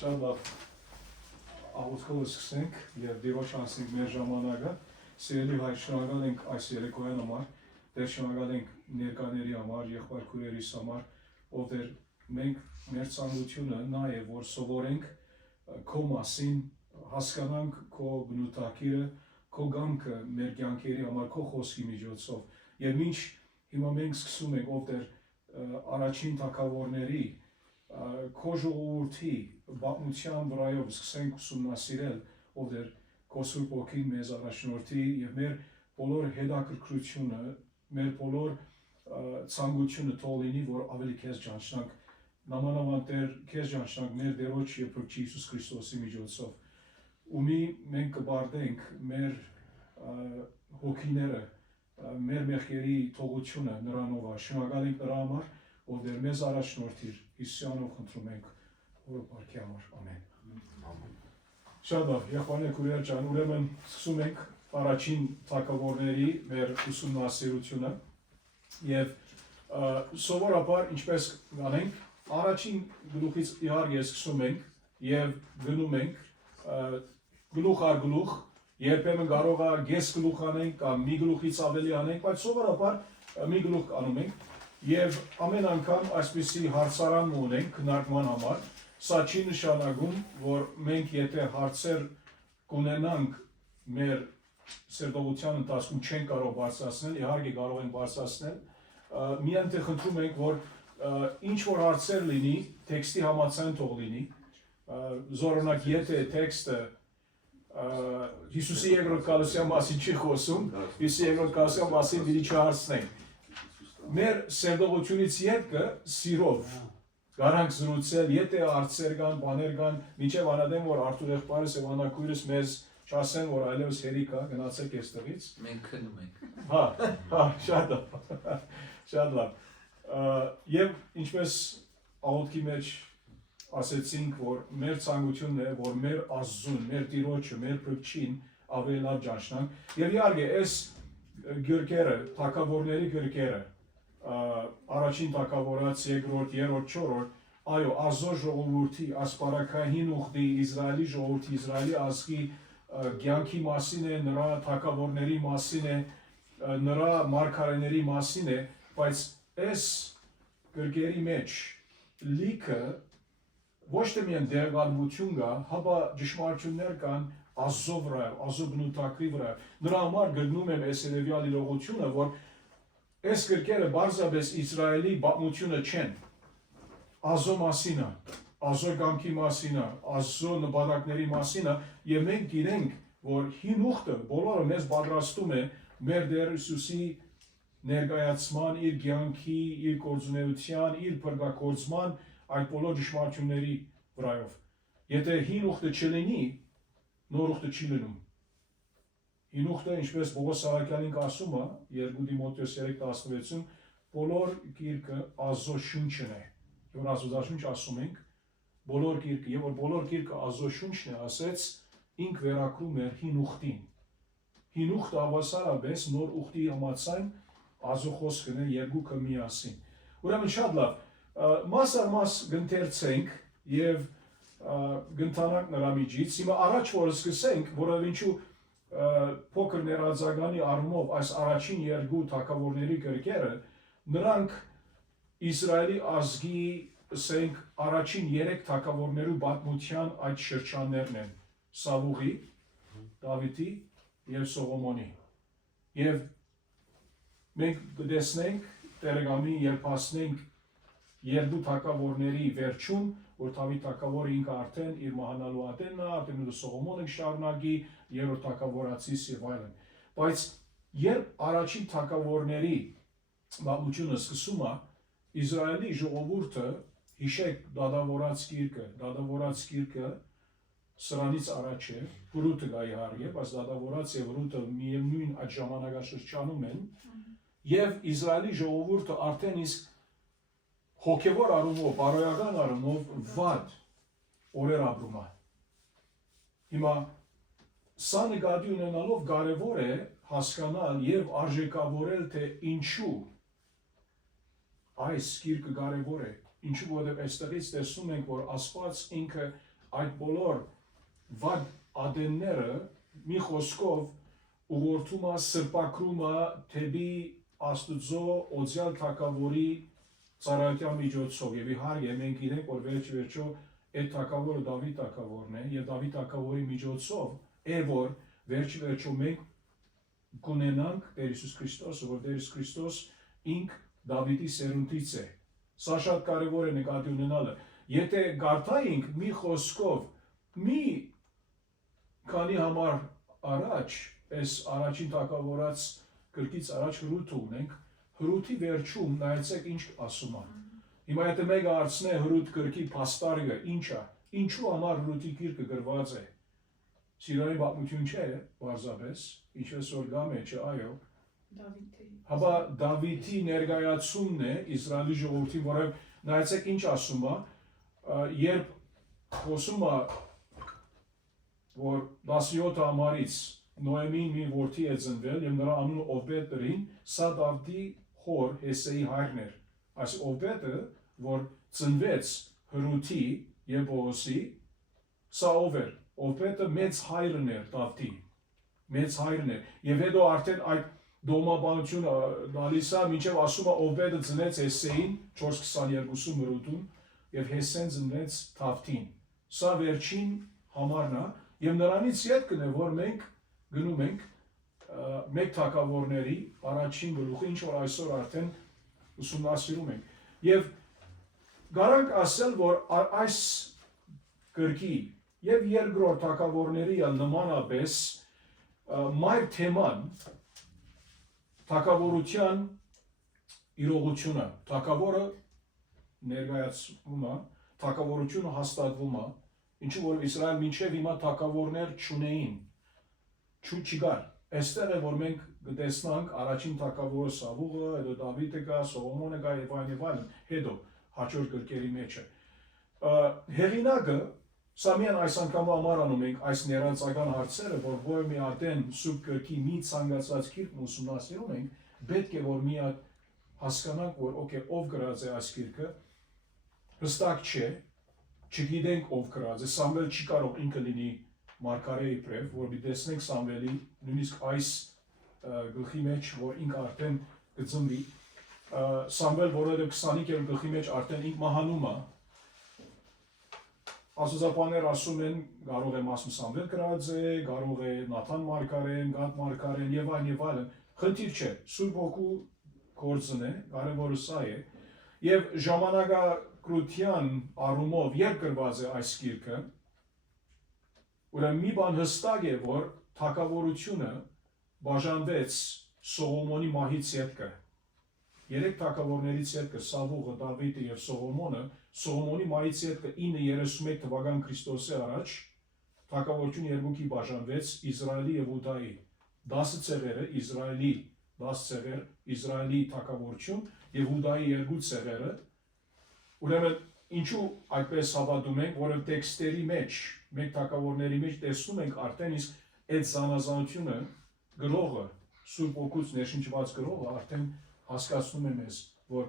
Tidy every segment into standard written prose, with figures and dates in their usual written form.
Շատ լավ աղոթքով սկսենք եւ Տիրոջ անցնենք մեր ժամանակը։ Սիրելի հայր, շնորհակալ ենք այս երեկոյան համար, Տեր շնորհակալ ենք ներկաների համար, եղբայր քույրերիս համար, ով Տեր մենք մեր ցանկությունը նա է, որ սովորենք քո մասին, հասկանանք քո բնութագիրը, քո գամքը մեր կյանքերի համար, քո խոսքի միջոցով։ Եվ ինչ հիմա մենք սկսում ենք, ով Տեր առաջին թագավորների քո ժողովրդի բաղության վրայով սկսենք ուսումնասիրել, ով Տեր քո Սուրբ Ոգին մեզ առաջնորդի եւ մեր բոլոր հետաքրքրությունը, մեր բոլոր ցանկությունը թող լինի, որ ավելի քեզ ճանաչենք, նամանավանդ Տեր քեզ ճանաչենք մեր Տերոջ եւ Փրկիչ Հիսուս Քրիստոսի միջոցով։ Ումի մենք կբարդենք մեր հոգիները, մեր մեղքերի թողությունը նրանով է։ Շնորհակալ ենք նրա համար, ով Տեր մեզ առաջնորդիր, Հիսուսյանով խնդրում ենք, որ բարքի համար, ամեն։ Շատ լավ, եղբայրներ քույրեր ջան, ուրեմն սկսում ենք առաջին թագավորների մեր ուսումնասիրությունը եւ սովորաբար ինչպես անենք, առաջին գլուխից իհարկե սկսում ենք եւ գնում ենք գլուխ առ գլուխ, երբեմն կարող է գես գլուխ անենք կամ մի գլուխից ավելի անենք, բայց սովորաբար մի գլուխ անում ենք եւ ամեն անգամ այսպիսի հարցարան ունենք քննարկման համար։ Սա չի նշանակում, որ մենք եթե հարցեր կունենանք մեր սերտողության ընթացքում չեն կարող բարձրացնել, իհարկե կարող ենք բարձրացնել, միայն թե խնդրում ենք, որ ինչ որ հարցեր լինի, տեքստի համաձայն թող լինի, զորոնակ եթե տեքստը Հիսուսի երկրորդ գալության մասին չի խոսում, Հիսուսի երկրորդ գալության մասին պիտի չհարցնենք։ Մեր սերտողությունից ետքը սիրով Գարանք զրուցել, եթե հարցեր կան, բաներ կան, մինչև անադեմ, որ Արթուր եղբայրս եւ Աննա քույրս մեզ չասեն, որ այլևս հերիք է, գնացեք այստեղից։ Մենք քնում ենք։ Հա, շատ լավ։ Շատ լավ։ Եվ ինչպես աղոթքի մեջ ասեցինք, որ մեր ցանկությունն է, որ մեր Աստծուն, մեր Տիրոջը, մեր Փրկչին ավելի լավ ճանաչենք։ Եվ իհարկե, այս գրքերը, թագավորների գրքերը առաջին թագավորած, երկրորդ, երրորդ, չորրորդ, այո, Աստծո ժողովրդի, ասպարակահին ուխտի, Իսրայելի ժողովրդի, Իսրայելի ազգի կյանքի մասին է, նրա թագավորների մասին է, նրա մարգարեների մասին է, բայց այս գրքերի մեջ լիքը ոչ թե միայն դեղատվություն կա, հապա ճշմարտություններ կան Աստծո վրա, Աստծո բնութագրի վրա։ Նրա համար գտնում եմ այս երևյալ իրողությունը, որ այս գրքերը բարձրապես Իսրայելի պատմությունը չեն, Աստծո մասին է, Աստծո կամքի մասին է, Աստծո նպատակների մասին է, եւ մենք գիտենք, որ հին ուխտը բոլորը մեզ պատրաստում է մեր Տեր Հիսուսի ներկայացման, իր կյանքի, իր գործունեության, իր փրկագործման այդ բոլոր ճշմարտությունների վրայով։ Եթե հին ուխտը չլինի, նոր ուխտը չի լինում։ Հին ուխտը, ինչպես Պողոս Սահակյանին ասում է, 2 Տիմոթեոս 3:16-ում, բոլոր գիրքը Աստծո շունչն է։ Որ Աստվածաշունչ ասում ենք, բոլոր գիրքը, եւ որ բոլոր գիրքը Աստծո շունչն է, ասեց, ինք վերակրում էր հին ուխտին։ Հին ուխտը հավասարապես նոր ուխտի համաձայն Աստծո խոսքն է երկուքը միասին։ Ուրեմն շատ լավ, մաս առ մաս գընթերցենք եւ գնտանանք նրա միջից։ Հիմա առաջ որ սկսենք, որով ինչու փոքր ներածագանի առումով այս առաջին երկու թագավորների գրքերը, նրանք Իսրայելի ազգի, ասենք, առաջին 3 թագավորներու պատմության այդ շրջաններն են՝ Սավուղի, Դավիթի եւ Սողոմոնի։ Եվ մենք կտեսնենք, Տերգամի երբ հասնենք երկու թագավորների վերջում, որ Դավիթ թագավորը ինքը արդեն իր մահանալու ատենն է, արդեն ու Սողոմոնը շարունակի, երրորդ թագավորացիս եւ այլն։ Բայց երբ առաջին թագավորների պատմությունը սկսում է, Իսրայելի ժողովուրդը, հիշեք դադավորած գիրքը սրանից առաջ է, Ռութը գա իհարկե, բայց դադավորած եւ Ռութը միևնույն այդ ժամանակաշրջանում են, եւ Իսրայելի ժողովուրդը արդեն իսկ հոգեվոր առումով, բարոյական առումով վատ օրեր ապրում է։ Հիմա սա նկատի ունենալով կարևոր է հասկանալ եւ արժեքավորել, թե ինչու այս գիրքը կարևոր է, ինչու որովհետեւ այստեղից տեսնում ենք, որ Աստված ինքը այդ բոլոր վատ ադենները մի խոսքով ուղղորդում է սրբակրում է թեպի Աստուծո օձյալ թագավորի ծառայության միջոցով եւ իհարկե մենք գիտենք որ վերջո այդ թագավորը Դավիթ թագավորն է եւ Դավիթ թագավորի միջոցով է որ վերջո մենք կունենանք Տեր Հիսուս Քրիստոսը որ Տեր Հիսուս Քրիստոս ինք Դավիթի սերունդից է սա շատ կարեւոր է նկատի ունենալը եթե գարտայինք մի խոսքով մի քանի համար առաջ այս առաջին թագավորած գրքից առաջ հրութ ունենք հրութի վերջում նայեցեք ինչ ասում է հիմա եթե մեկը հարցնե հրութ գրքի փաստարկը ինչ է ինչու համար հրութի գիրքը գրված է Սիրանի պատմություն չէ բարձրապես ինչպես որ գա մեջը այո Հաբա Դավիթի ներկայացումն է Իսրայելի ժողովրդին որը նայեցեք ինչ ասում է երբ խոսում է որ 17 ամառից Նոեմին մի որդի է ծնվել եւ նրա անունը Օբեդին սա Դավիթի հոր Հեսեի հայրն էր այս Օբեդը որ ծնվեց Հրութի եւ Բոոսի սա ով էր Օբեդը մեծ հայրն էր Դավիթի մեծ հայրն էր եւ հետո արդեն այդ դոմաբանությունը դալիս է մինչեւ ասում է Օբեդը ծնեց Հեսեին 4:22 հրութում եւ Հեսեն ծնեց Դավիթին սա վերջին համարն է եւ նրանից յետքն է որ մենք գնում ենք մեկ թագավորների առաջին գլուխը ինչ որ այսօր արդեն ուսումնասիրում ենք եւ գարանք ասել որ այս գրքի եւ երկրորդ թագավորների նմանապես մայր թեման թագավորության իրողությունը թագավորը ներկայացվում է թագավորությունը հաստատվում է ինչու որ Իսրայել մինչեւ հիմա թագավորներ չունեին չգար այստեղ է որ մենք կտեսնանք առաջին թագավորը Սավուղը, հետո Դավիթը կա, Սողոմոնը կա եւ այլն, հետո հաջորդ գրքերի մեջ է։ Հեղինակը սա միայն այս անգամ համար անում ենք այս ներածական հարցերը, որ ով մի ատեն սուրբ գրքի մի ցանկացած գիրք ուսումնասիրում ենք, պետք է որ մի հատ հասկանանք, որ օքեյ ով գրած է այս գիրքը, հստակ չէ, չգիտենք ով գրած է, Սամվել չի կարող ինքը լինի Մարգարեի պրև, որ մի տեսնենք Սամվելի, նույնիսկ այս գլխի մեջ, որ ինք արդեն կծնվի, Սամվել, որը 25 գլխի մեջ արդեն ինք մահանում է, Աստուծապաններ ասում են, կարող է մասում Սամվել գրած է, կարող է Նաթան Մարգարեն, Գադ Մարգարեն եւ այլն, խնդիր չէ, Սուրբ Հոգու գործն է, կարևորը սա է, եւ ժամանակագրության առումով երբ գրված է այս գիրքը, Ուրեմն մի բան հստակ է, որ թագավորությունը բաժանվեց Սողոմոնի մահից ետքը։ Երեք թագավորներից ետքը Սավուղը, Դավիթը եւ Սողոմոնը, Սողոմոնի մահից ետքը 931 թվական Քրիստոսի առաջ թագավորությունը երկուքի բաժանվեց Իսրայելի եւ Ուդայի 10 ցեղերը Իսրայելի 10 ցեղեր Իսրայելի թագավորություն եւ Ուդայի երկու ցեղերը Ուրեմն ինչու այդպես հավատում ենք, որը տեքստերի մեջ, մեկ թագավորների մեջ տեսնում ենք արդեն իսկ այդ զանազանությունը գրողը, Սուրբ Օգուց ներշնչված գրողը արդեն հասկացնում է մեզ, որ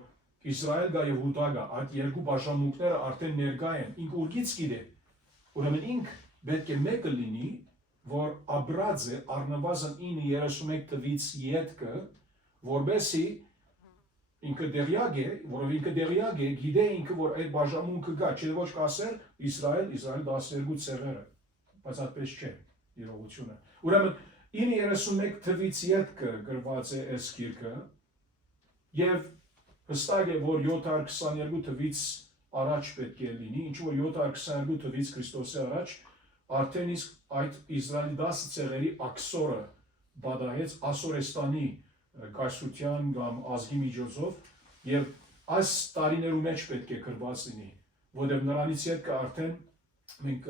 Իսրայել գա եւ Հուդա գա, այդ երկու բաժանմունքները արդեն ներկա են, ինք ուղղից գիտե, ուրեմն ինք պետք է մեկը լինի, որ աբրած է առնվազն 9:31 թվից ետքը, որբեսի ինքը դեղյակ է, որով ինքը դեղյակ է, գիտե ինքը, որ այդ բաժանմունքը գա, չէ ոչ կասեր Իսրայել 12 ցեղերը, բայց այդպես չէ իրողությունը։ Ուրեմն 9:31 թվից ետքը գրված է այս գիրքը, եւ հստակ է, որ 722 թվից առաջ պետք է լինի, ինչ որ 722 թվից Քրիստոսի առաջ արդեն իսկ այդ Իսրայելի 10 ցեղերի աքսորը բադահեց Ասորեստանի կայսրության կամ ազգի միջոցով եւ այս տարիներու մեջ պետք է գրված լինի, որովհետեւ նրանից ետքը արդեն մենք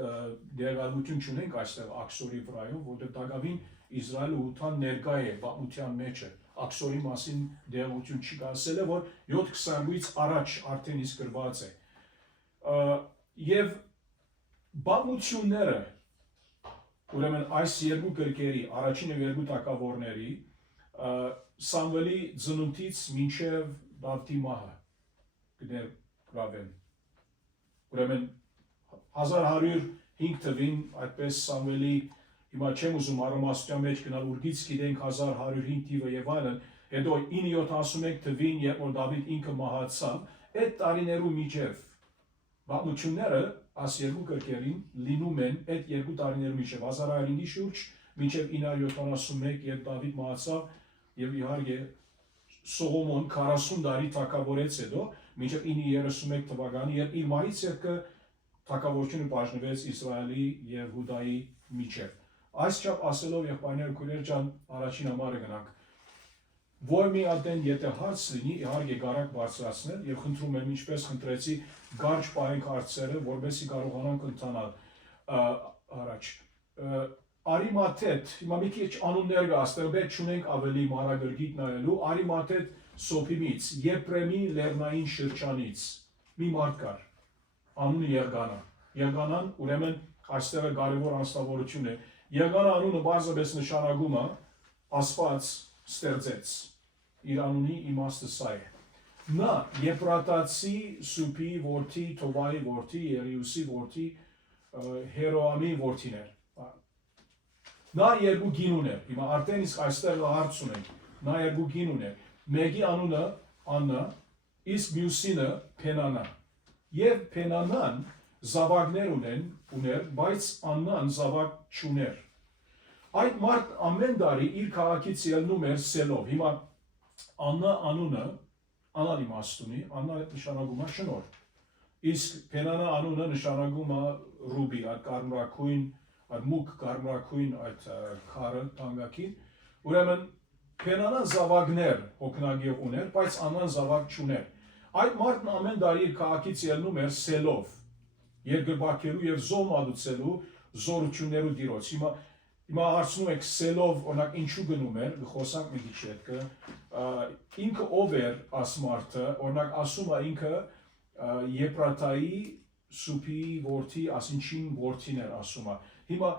դերակատարություն չունենք այստեղ աքսորի վրայով, որովհետեւ դակավին Իսրայելը ուտան ներկա է պատմության մեջը, աքսորի մասին դերակատարություն չի ասել է, որ 7:22-ից առաջ արդեն իսկ գրված է։ Եվ պատմությունները ուրեմն այս երկու գրքերի, առաջին եւ երկու թագավորների Սամվելի ծնունդից մինչև Դավթի մահը կներգրավեն։ Ուրեմն 1100 5 թվին այդպես Սամվելի հիմա չեմ ուզում առամասության մեջ գնալ ուրգից գիտենք 1105 թիվը եւ այլն, հետո 971 թվին երբ որ Դավիթ ինքը մահացավ, այդ տարիներու միջև պատմությունները աս երկու կրկերին լինում են այդ երկու տարիներու միջև 1105-ի շուրջ մինչև 971 երբ Դավիթ մահացավ եւ իհարկե Սողոմոն 40 տարի թագավորեց հետո մինչև 931 թվականի երբ իր մահից հետո թագավորությունը բաժնվեց Իսրայելի եւ Հուդայի միջև։ Այսչափ ասելով եղբայրներ քույրեր ջան առաջին համարը գնանք։ Որ մի ատեն եթե հարց լինի իհարկե կարակ բարձրացնել եւ խնդրում եմ ինչպես խնդրեցի գարջ պահենք հարցերը որովհետեւ կարողանանք ընթանալ առաջ Արիմաթեթ, հիմա մի քիչ անուններ կա, աստեղ չունենք ավելի մանրագրգիռ նայելու, Արիմաթեթ Սոփիմից, Եփրեմի լեռնային շրջանից, մի մարդ կար, անունը Եղգանա։ Եղգանան ուրեմն այստեղ կարևոր անձնավորություն է։ Եղգանա անունը բարձրապես նշանակում է Աստված ստեղծեց։ Իր անունի իմաստը սա է։ Նա Եփրատացի Սուփի որդի, Թովայի որդի, Երիուսի որդի, Հերոամի որդին էր։ Նա երկու գին ուներ, հիմա արդեն իսկ այստեղ հարց ունենք, նա երկու գին ուներ, մեկի անունը Աննա, իսկ մյուսինը Փենանա, և Փենանան զավակներ ուներ, բայց Աննան զավակ չուներ։ Այդ մարդ ամեն տարի իր քաղաքից ելնում էր սելով, հիմա Աննա անունը, Անան իմաստ ունի, Աննա նշանակում է շնորհ, իսկ Փենանա անունը նշանակում է ռուբի, այդ կարմրակույն այդ մուկ կարմրակույն այդ քարը տանգակին, ուրեմն Փենանան զավակներ հոգնագեղ ուներ, բայց Աննան զավակ չուներ։ Այդ մարդն ամեն տարի իր քաղաքից ելնում էր սելով, երկրպագելու եւ զոհ մատուցելու զորություններու դիրոց։ Հիմա հարցնում եք սելով օրինակ ինչու գնում էր, խոսանք մի քիչ հետքը, ինքը ով էր աս մարդը, օրինակ ասում է ինքը Եփրատայի Սուփի որդի, ասինչին որդին էր ասում է։ Հիմա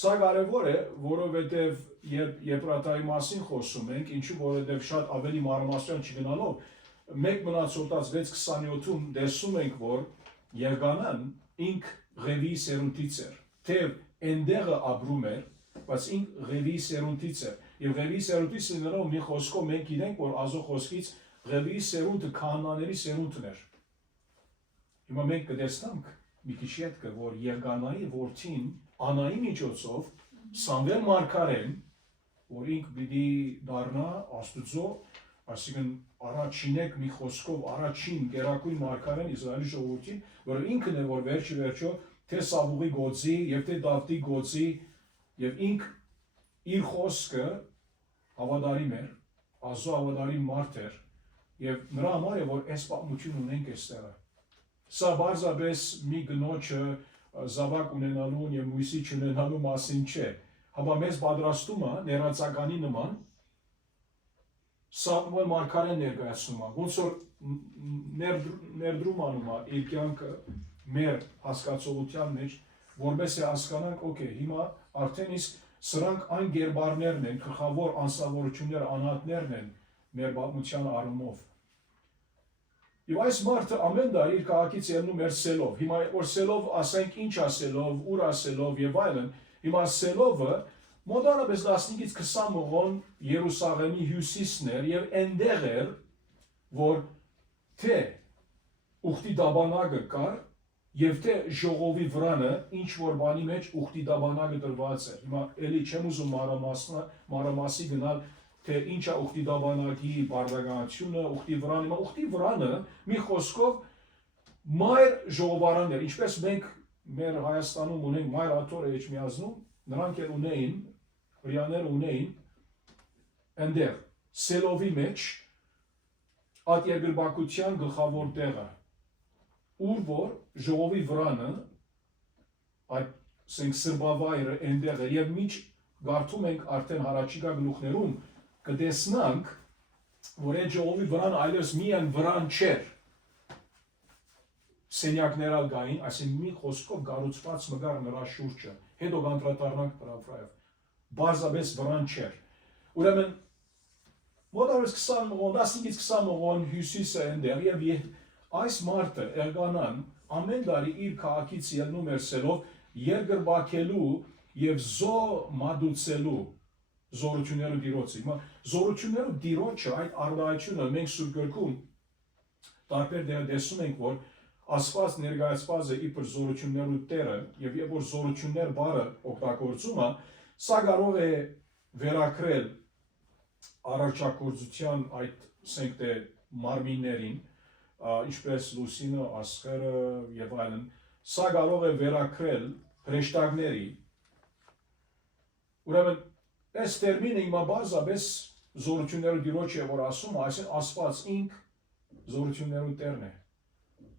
սա կարևոր է, որովհետև երբ Եփրատայի մասին խոսում ենք, ինչու որովհետև շատ ավելի մանրամասնության չգնալով, մեկ մնացորդած 6:27-ում տեսում ենք, որ Եղգանան ինք Ղևի սերունդից էր, թեև այնտեղը ապրում էր, բայց ինք Ղևի սերունդից էր, եւ Ղևի սերունդից լինելով մի խոսքով մենք գիտենք, որ Ազո խոսքից Ղևի սերունդը քահանաների սերունդն էր։ Հիմա մենք կտեսնանք մի քիչ հետո, որ Եղգանայի որդին Անայի միջոցով Սամվել մարգարեն, որ ինք պիտի դառնա Աստուծո, այսինքն առաջինեք մի խոսքով առաջին գերակույն մարգարեն Իսրայելի ժողովրդին, որ ինքն է որ վերջի թե Սավուղի գոձի եւ թե Դավթի գոձի եւ ինք իր խոսքը հավատարիմ էր, Աստծո հավատարիմ մարդ էր եւ նրա համար է որ այս պատմություն ունենք այստեղ։ Սա բարձրապես մի գնոջը զավակ ունենալուն եւ մույսի չունենալու մասին չէ, հապա մեզ պատրաստում է ներածականի նման Սամուել մարգարեն ներկայացնում է, ոնց որ ներդրում անում է իր կյանքը մեր հասկացողության մեջ, որպես է հասկանանք, օքեյ, հիմա արդեն իսկ սրանք այն գերբարներն են, գլխավոր անձնավորություններ, անհատներն են մեր պատմության առումով։ Եվ այս մարդը ամեն տարի իր քաղաքից ելնում էր սելով։ Հիմա որ սելով ասենք ինչ է սելով, ուր է սելով եւ այլն, հիմա սելովը մոտավորապես 15-ից 20 մղոն Երուսաղեմի հյուսիսն էր եւ այնտեղ էր, որ թե ուխտի դաբանագը կար եւ թե ժողովի վրանը ինչ որ բանի մեջ ուխտի դաբանագը դրված էր։ Հիմա էլի չեմ ուզում մանրամասի գնալ թե ինչ է ուխտի դաբանագի բարդականությունը, ուխտի վրանը, հիմա ուխտի վրանը մի խոսքով մայր ժողովարանն էր, ինչպես մենք մեր Հայաստանում ունենք մայր աթոռը Էջմիածնում, նրանք էլ ունեին, հրեաները ունեին այնտեղ սելովի մեջ ատերգրբակության գլխավոր տեղը, ուր որ ժողովի վրանը այդ սրբավայրը այնտեղ է եւ միջ գարթում ենք արդեն հարաճիգա գլուխներում կտեսնանք, որ այդ ժողովի վրան այլևս միայն վրան չէր, սենյակներալ գային, այսինքն մի խոսքով գառուցված մգար նրա շուրջը, հետո կանդրադառնանք դրա վրայով, բարձրապես վրան չէր։ Ուրեմն մոտավորապես 20 մղոն, 15-ից 20 մղոն հյուսիսը այնտեղ եւ այս մարդը Եղգանան ամեն տարի իր քաղաքից ելնում էր սելով, երկրբակելու եւ զո մատուցելու զորություններու դիրոցի։ Զորություններու դիրոջը այդ առնայությունը մենք սուրբ գրքում տարբեր դեսում ենք, որ Աստված ներկայացված է իբր զորություններու տերը եւ երբ որ զորություններ բառը օգտագործում է, սա կարող է վերակրել առարչագործության այդ ասենք թե մարմիններին, ինչպես լուսինը, աստղերը եւ այլն, սա կարող է վերակրել հրեշտակների։ Ուրեմն այս տերմինը հիմա բարձրապես զորություններու դիրոջ է որ ասում, այսինքն Աստված ինք զորություններու տերն է։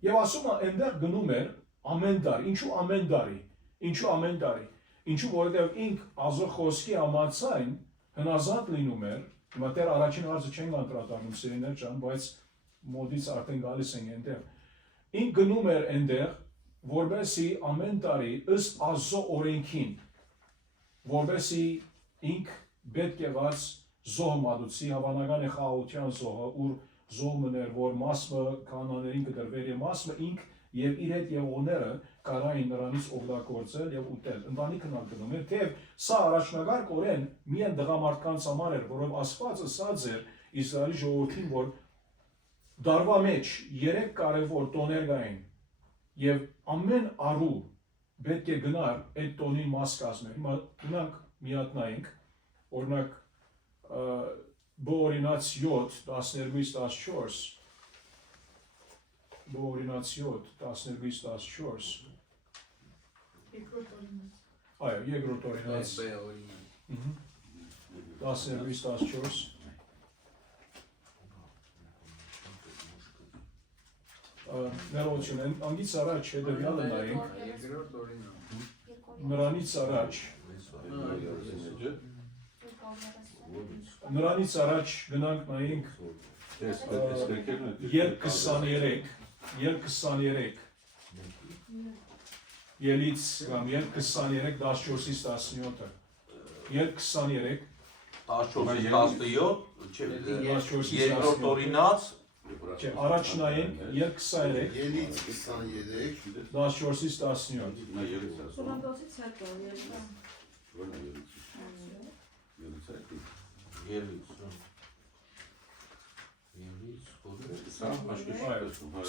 Եվ ասում է այնտեղ գնում էր ամեն տարի, ինչու ամեն տարի, ինչու որովհետև ինք ազո խոսքի համաձայն հնազանդ լինում էր, հիմա դեռ առաջին հարցը չենք անդրադառնում սիրելիներ ջան, բայց մոդից արդեն գալիս ենք այնտեղ։ Ինք գնում էր այնտեղ, որովհետեւ ամեն տարի ըստ ազո օրենքին, որովհետեւ ինք պետք եղած զոհ մատուցի, հավանական է խաղաղության զոհը, ուր զոհ մներ, որ մասը կանաներին կդրվեր եւ մասը ինք եւ իր հետ եղողները կարային նրանից օգտագործել եւ ուտել։ Ընտանիքն ալգնում էր, թեև սա առաջնագարկորեն միայն դղամարդկանց համար էր, որով Աստված ասած էր Իսրայելի ժողովրդին, որ դարվա մեջ 3 կարևոր տոներ կային եւ ամեն առու պետք է գնար այդ տոնի մաս կազմել։ Հիմա գնանք միատնայինք, օրինակ Բորինաց 7, 12-14, Բորինաց 7, 12-14, այո, երկրորդ օրինաց 12-14, ներողություն, անգից առաջ հետևյալը նայենք, նրանից առաջ գնանք նայենք երկ 23 ելից կամ երկ 23 14-17 երկ 23 14-17 երկրորդ օրինաց առաջ նայենք երկ 23 Ելից 23 14-17 Սովանդոցից հետո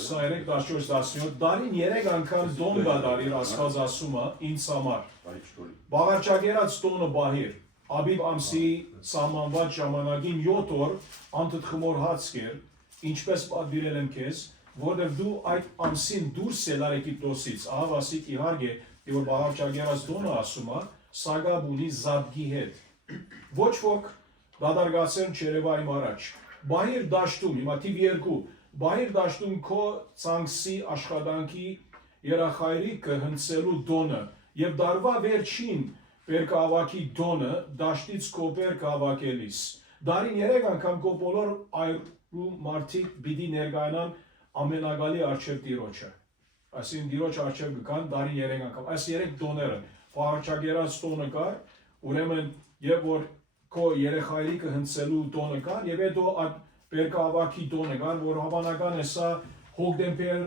Սայրեք 14-17 դարին 3 անգամ դոն գադարիր Աստված ասումը ինձ համար բաղարջագերած տոնը բահիր Աբիբ ամսի սահմանված ժամանակին 7 օր անթդ խմոր հաց կեր ինչպես պատվիրել եմ քեզ որովհետև դու այդ ամսին դուրս ելար Եգիպտոսից ահա վասիկ իհարկե որ բաղարջագերած տոնը ասում է Սագաբ ունի Զադգի հետ ոչ ոք դադարգացել չերևա իմ առաջ Բահիր դաշտում, հիմա թիվ 2, Բահիր դաշտում քո ցանքսի աշխատանքի երախայրիկը հնցելու դոնը եւ դարվա վերջին բերկավակի դոնը դաշտից քո բերկավակելիս։ Դարին 3 անգամ քո բոլոր այրու մարդիկ պիտի ներկայանան ամենագալի արչեւ Տիրոջը։ Այսինքն Տիրոջ արչեւ կգան դարին 3 անգամ։ Այս 3 դոները փառաչագերած տոնը կար, ուրեմն եւ որ քո երեխայրիկը հնցելու տոնը կար եւ հետո այդ բերկավակի տոնը կար, որ հավանական է սա հոկտեմբեր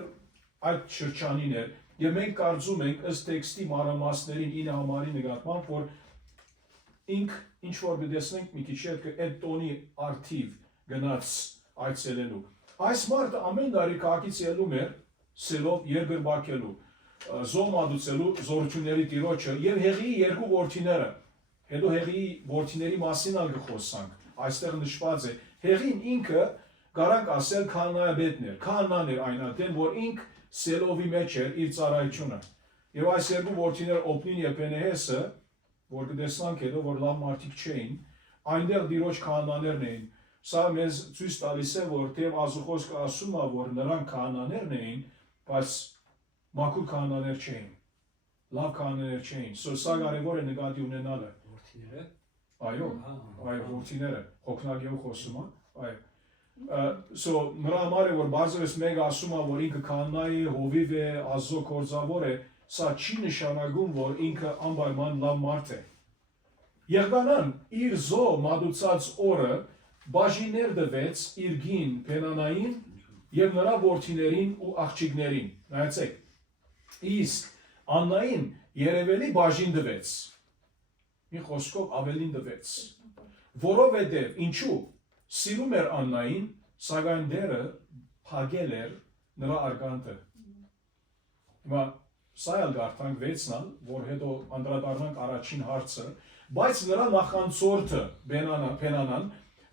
այդ շրջանին էր եւ մենք կարծում ենք ըստ տեքստի մանրամասներին 9 համարի նկատմամբ որ ինք ինչ որ գտեսնենք մի քիչ հետ այդ տոնի արթիվ գնաց այցելելու այս մարդը ամեն տարի քաղաքից ելում էր սելով երկրբակելու զոմադուցելու զորությունների տիրոջը եւ հեղի երկու որդիները Հետո հեղի որդիների մասին ալ կխոսանք, այստեղ նշված է, հեղին ինքը գարանք ասել քահանայապետն էր, քահանան էր այն ատեն, որ ինք սելովի մեջ էր իր ծառայությունը։ Եվ այս երկու որդիներ Օպնին եւ Փենեհեսը, որ կտեսնանք հետո, որ լավ մարդիկ չէին, այնտեղ դիրոջ քահանաներն էին։ Սա մեզ ցույց տալիս է, որ թեև Ազոխոսքը ասում է, որ նրանք քահանաներն էին, բայց մաքուր քահանաներ չէին։ Լավ քահանաներ չէին։ Սա կարևոր է նկատի ունենալը։ Այո, որդիները, հոգնագեու խոսում է, այո։ Նրա համար է, որ բարձրս մեկ ասում է, որ ինքը քահանայի հովիվ է, ազո կործավոր է, սա չի նշանակում, որ ինքը անպայման լավ մարդ է։ Եղկանան իր զո մատուցած օրը բաժիներ դվեց իր գին Փենանային եւ նրա որդիներին ու աղջիկներին։ Նայեցեք։ Իսկ Աննային երևելի բաժին դվեց։ Մի խոսքով ավելին դվեց։ Որովհետև ինչու սիրում էր Աննային, սակայն դերը փագել էր նրա արգանտը։ Հիմա սա էլ գարտանք 6-ն, որ հետո անդրադառնանք առաջին հարցը, բայց նրա նախանցորդը Փենանան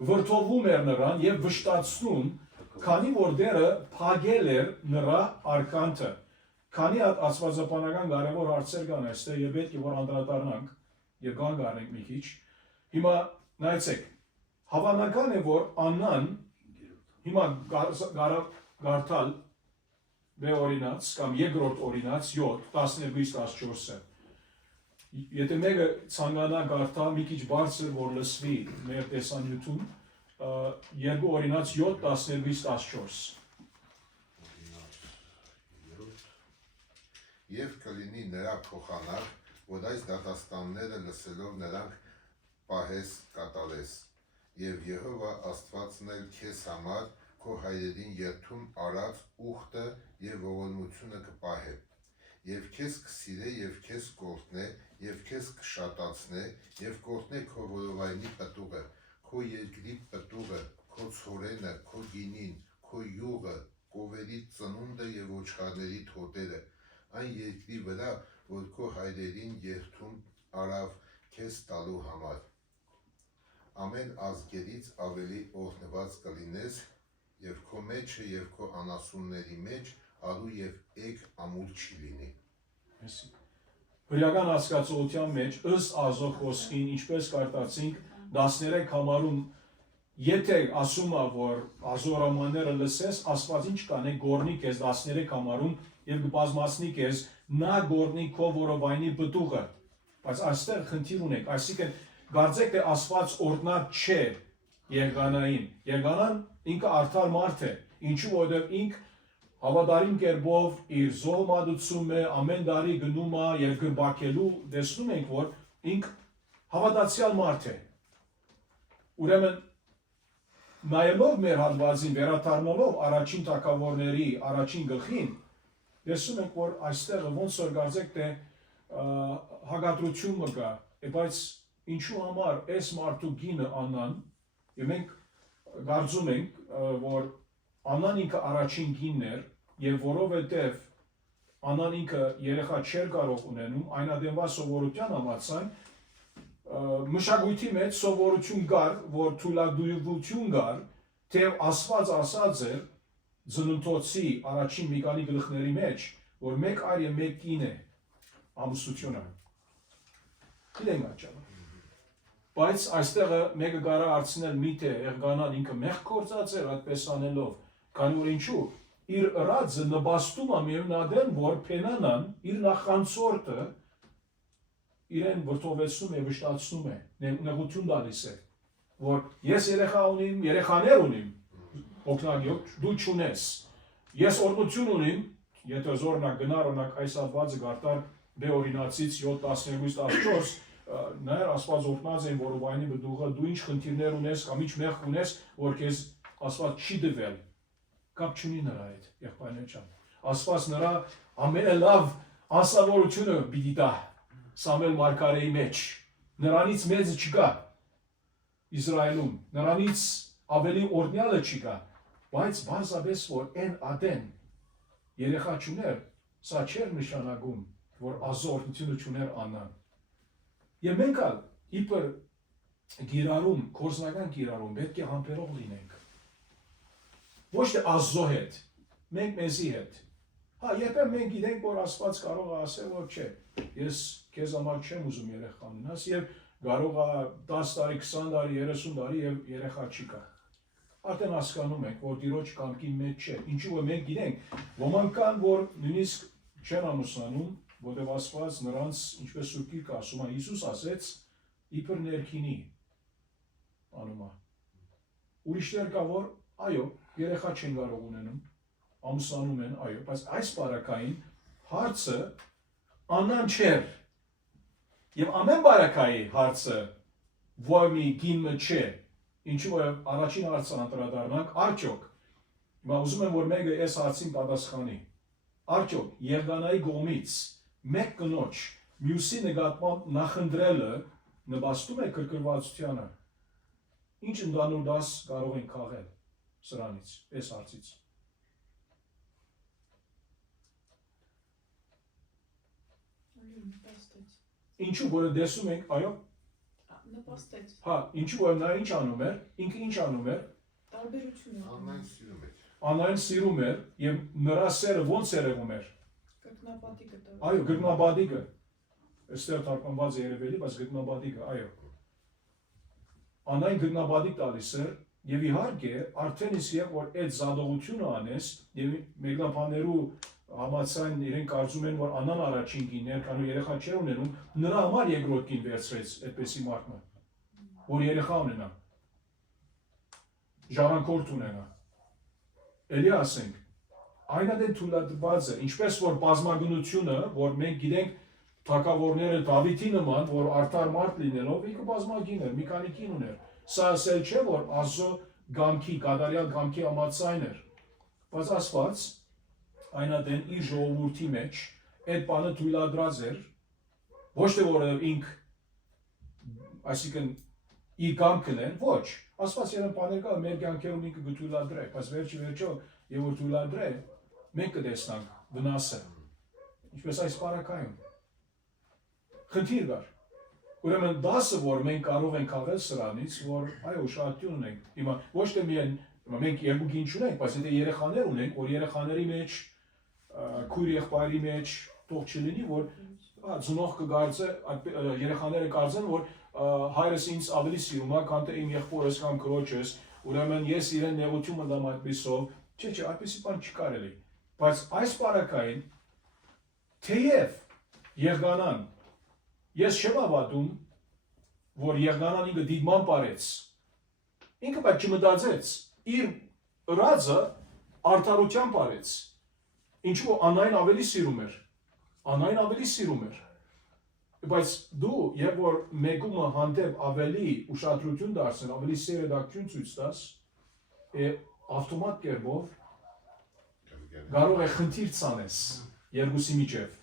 վրդովում էր նրան եւ վշտացնում, քանի որ դերը փագել էր նրա արգանտը։ Քանի հատ աստվածաբանական կարևոր հարցեր կան այստեղ եւ պետք է որ անդրադառնանք եւ կան գարենք մի քիչ։ Հիմա նայեցեք, հավանական է որ Աննան հիմա գարտալ դե օրինաց կամ երկրորդ օրինաց 7 12-14-ը եթե մեկը ցանկանա գարտա մի քիչ բարձր որ լսվի մեր տեսանյութում երկու օրինաց 7 12-14 Եվ կլինի նրա փոխանակ, որ այս դատաստանները լսելով նրանք պահես կատարես, և Եհովա Աստվածն էլ քեզ համար քո հայրերին երդում արած ուխտը և ողորմությունը կպահե, և քեզ կսիրե և քեզ կօրհնե, և քեզ կշատացնե, և կօրհնե քո որովայնի պտուղը, քո երկրի պտուղը, քո ցորենը, քո գինին, քո յուղը, կովերի ծնունդը և ոչխարների թոտերը, այն երկրի վրա, որ քո հայրերին երդում արավ քեզ տալու համար։ Ամեն ազգերից ավելի օրհնված կլինես, և քո մեջը և քո անասունների մեջ արու և էգ ամուր չի լինի։ Հրեական հասկացության մեջ ըստ Աստծո խոսքին, ինչպես կարդացինք 13 համարում, եթե ասում է, որ Աստծո հրամանները լսես, Աստված ինչ կանե գոռնի քեզ 13 համարում եւ կբազմացնի քեզ նա գոռնի քո որովայնի պտուղը, բայց այստեղ խնդիր ունենք, այսինքն կարծեք թե Աստված օրհնած չէ Եղգանային, Եղգանան ինքը արդար մարդ է, ինչու որովհետև ինք հավատարիմ կերպով իր զոհմատությունը ամեն տարի գնում է եւ գրբակելու տեսնում ենք որ ինք հավատացյալ մարդ է ուրեմն նայելով մեր հատվածին վերադառնալով առաջին թագավորների առաջին գլխին տեսնում ենք որ այստեղ ոնց որ կարծեք թե հագադրություն կա բայց ինչու համար այս մարդու գինը Աննան եւ մենք կարծում ենք որ Աննան ինքը առաջին գինն էր եւ որովհետեւ Աննան ինքը երեխա չէր կարող ունենում այնադեմվա սովորության համաձայն մշակույթի մեջ սովորություն կար որ թույլատվություն կար թե Աստված ասած էր ծննդոցի առաջին մի քանի գլխների մեջ որ մեկ այր եւ մեկ կին է ամուսնությունը գիտենք աճալը բայց այստեղ մեկը կարա հարցնել միթե Եղգանան ինքը մեղ կործած էր այդպես անելով քանի որ ինչու իր ըրածը նպաստում է միևնադեն որ Փենանան իր նախանցորդը իրեն վրդովեցնում է վշտացնում է նեղություն տալիս է որ ես երեխա ունիմ երեխաներ ունիմ օգնագյուտ դու չունես ես օրհնություն ունիմ եթե զորնակ գնարոնակ այս հատվածը գարտար դե օրինացից 7:12-14 նայր Աստված օրհնած են որովայնի բդուղը դու ինչ խնդիրներ ունես կամ ինչ մեղ ունես որ քեզ Աստված չի դվել կապ չունի նրա հետ եղբայրներ ջան Աստված նրա ամենալավ անսավորությունը պիտի տա Սամվել մարգարեի մեջ նրանից մեծը չկա Իսրայելում նրանից ավելի օրհնյալը չկա բայց բարձրապես որ այն ադեն երեխա չուներ սա չէր նշանակում որ Աստծո օրհնությունը չուներ Աննան եւ մենք ալ իբր գիրարում կորզնական գիրարում պետք է համբերող լինենք ոչ թե Աստծո հետ մենք մեզի հետ հա երբեմն մենք գիտենք որ Աստված կարող է ասել որ չէ ես քեզ համար չեմ ուզում երեխա ունենաս եւ կարող է 10 տարի 20 տարի 30 տարի եւ երեխա չի կա արդեն հասկանում ենք որ Տիրոջ կամքի մեջ չէ ինչու որ մենք գիտենք ոմանք կան որ նույնիսկ չեն ամուսնանում որտեղ Աստված նրանց ինչպես Սուրբ Գիրքը ասում է Հիսուս ասեց իբր ներքինի անումա ուրիշներ կա որ այո երեխա չեն կարող ունենում ամուսնանում են այո բայց այս բարակային հարցը Աննան չէր եւ ամեն բարակայի հարցը ոչ մի գինը չէ ինչու որ առաջին հարցը անդրադառնանք արդյոք հիմա ուզում եմ որ մեկը այս հարցին պատասխանի արդյոք Եղգանայի կողմից մեկ կնոջ մյուսի նկատմամբ նախընտրելը նպաստում է կրկնվածությանը։ Ինչ ընդհանուր դաս կարող են քաղել սրանից, այս հարցից։ Ինչու որը տեսում ենք, այո։ Նպաստեց։ Հա, ինչու որ նա ինչ անում էր, ինքը ինչ անում էր։ Տարբերություն է։ Աննային սիրում էր։ Անային սիրում էր եւ նրա սերը ոնց երևում էր։ Կրկնապատիկը տա։ Այո, գտնաբադիկը։ Այստեղ թարգմանված է երևելի, բայց գտնաբադիկը, այո։ Անային գտնաբադիկ տալիս էր եւ իհարկե արդեն իսկ որ այդ զադողությունը անես եւ մեկնաբաներու համացան իրեն կարծում են որ անան առաջին կին էր, քանի երեխա չէր ունենում, նրա համար երկրորդ կին վերցրեց այդպեսի մարդը, որ երեխա ունենա։ Ժառանգորդ ունենա։ Էլի ասենք, այնադեն թույլատրված է, ինչպես որ բազմագնությունը, որ մենք գիտենք թագավորները Դավիթի նման, որ արդար մարդ լինելով, ինքը բազմագին էր, մի քանի կին ուներ։ Սա ասել չէ, որ Աստծո գամքի, կատարյալ գամքի համաձայն էր։ Բայց Աստված այնադեն իր ժողովրդի մեջ այդ բանը թույլատրած էր, ոչ թե որովհետև ինք, այսինքն իր գամքն են, ոչ, Աստված երեն բաներ կա, մեր կյանքերում ինքը կթույլատրե, բայց վերջո, եւ որ թույլատրե, մենք կտեսնանք վնասը, ինչպես այս պարակայում։ Խնդիր կար։ Ուրեմն դասը, որ մենք կարող ենք քաղել սրանից, որ այո, ուշադրություն ունենք։ Հիմա ոչ թե միայն մենք երկու կին չունենք, բայց եթե երեխաներ ունենք, որ երեխաների մեջ քույր եղբայրի մեջ թող չլինի, որ ծնող կգարձե, երեխաները կարծեն, որ հայրս ինձ ավելի սիրում է, քան թե իմ եղբորս կամ քրոջս, ուրեմն ես իրեն նեղություն մտամ այդպիսով, չէ, այդպիսի բան չի կարելի։ Բայց այս պարակային թեև եղգանան, ես չեմ հավատում, որ եղգանան ինքը դիտման parեց, ինքը բայց չմտածեց, իր ըրածը արդարության parեց, ինչու անային ավելի սիրում էր, բայց դու, երբ որ մեկումը հանդեպ ավելի ուշադրություն դարձնես, ավելի սերեդակություն ցույց տաս, ավտոմատ կերպով կարող է խնդիր ցանես երկուսի միջև։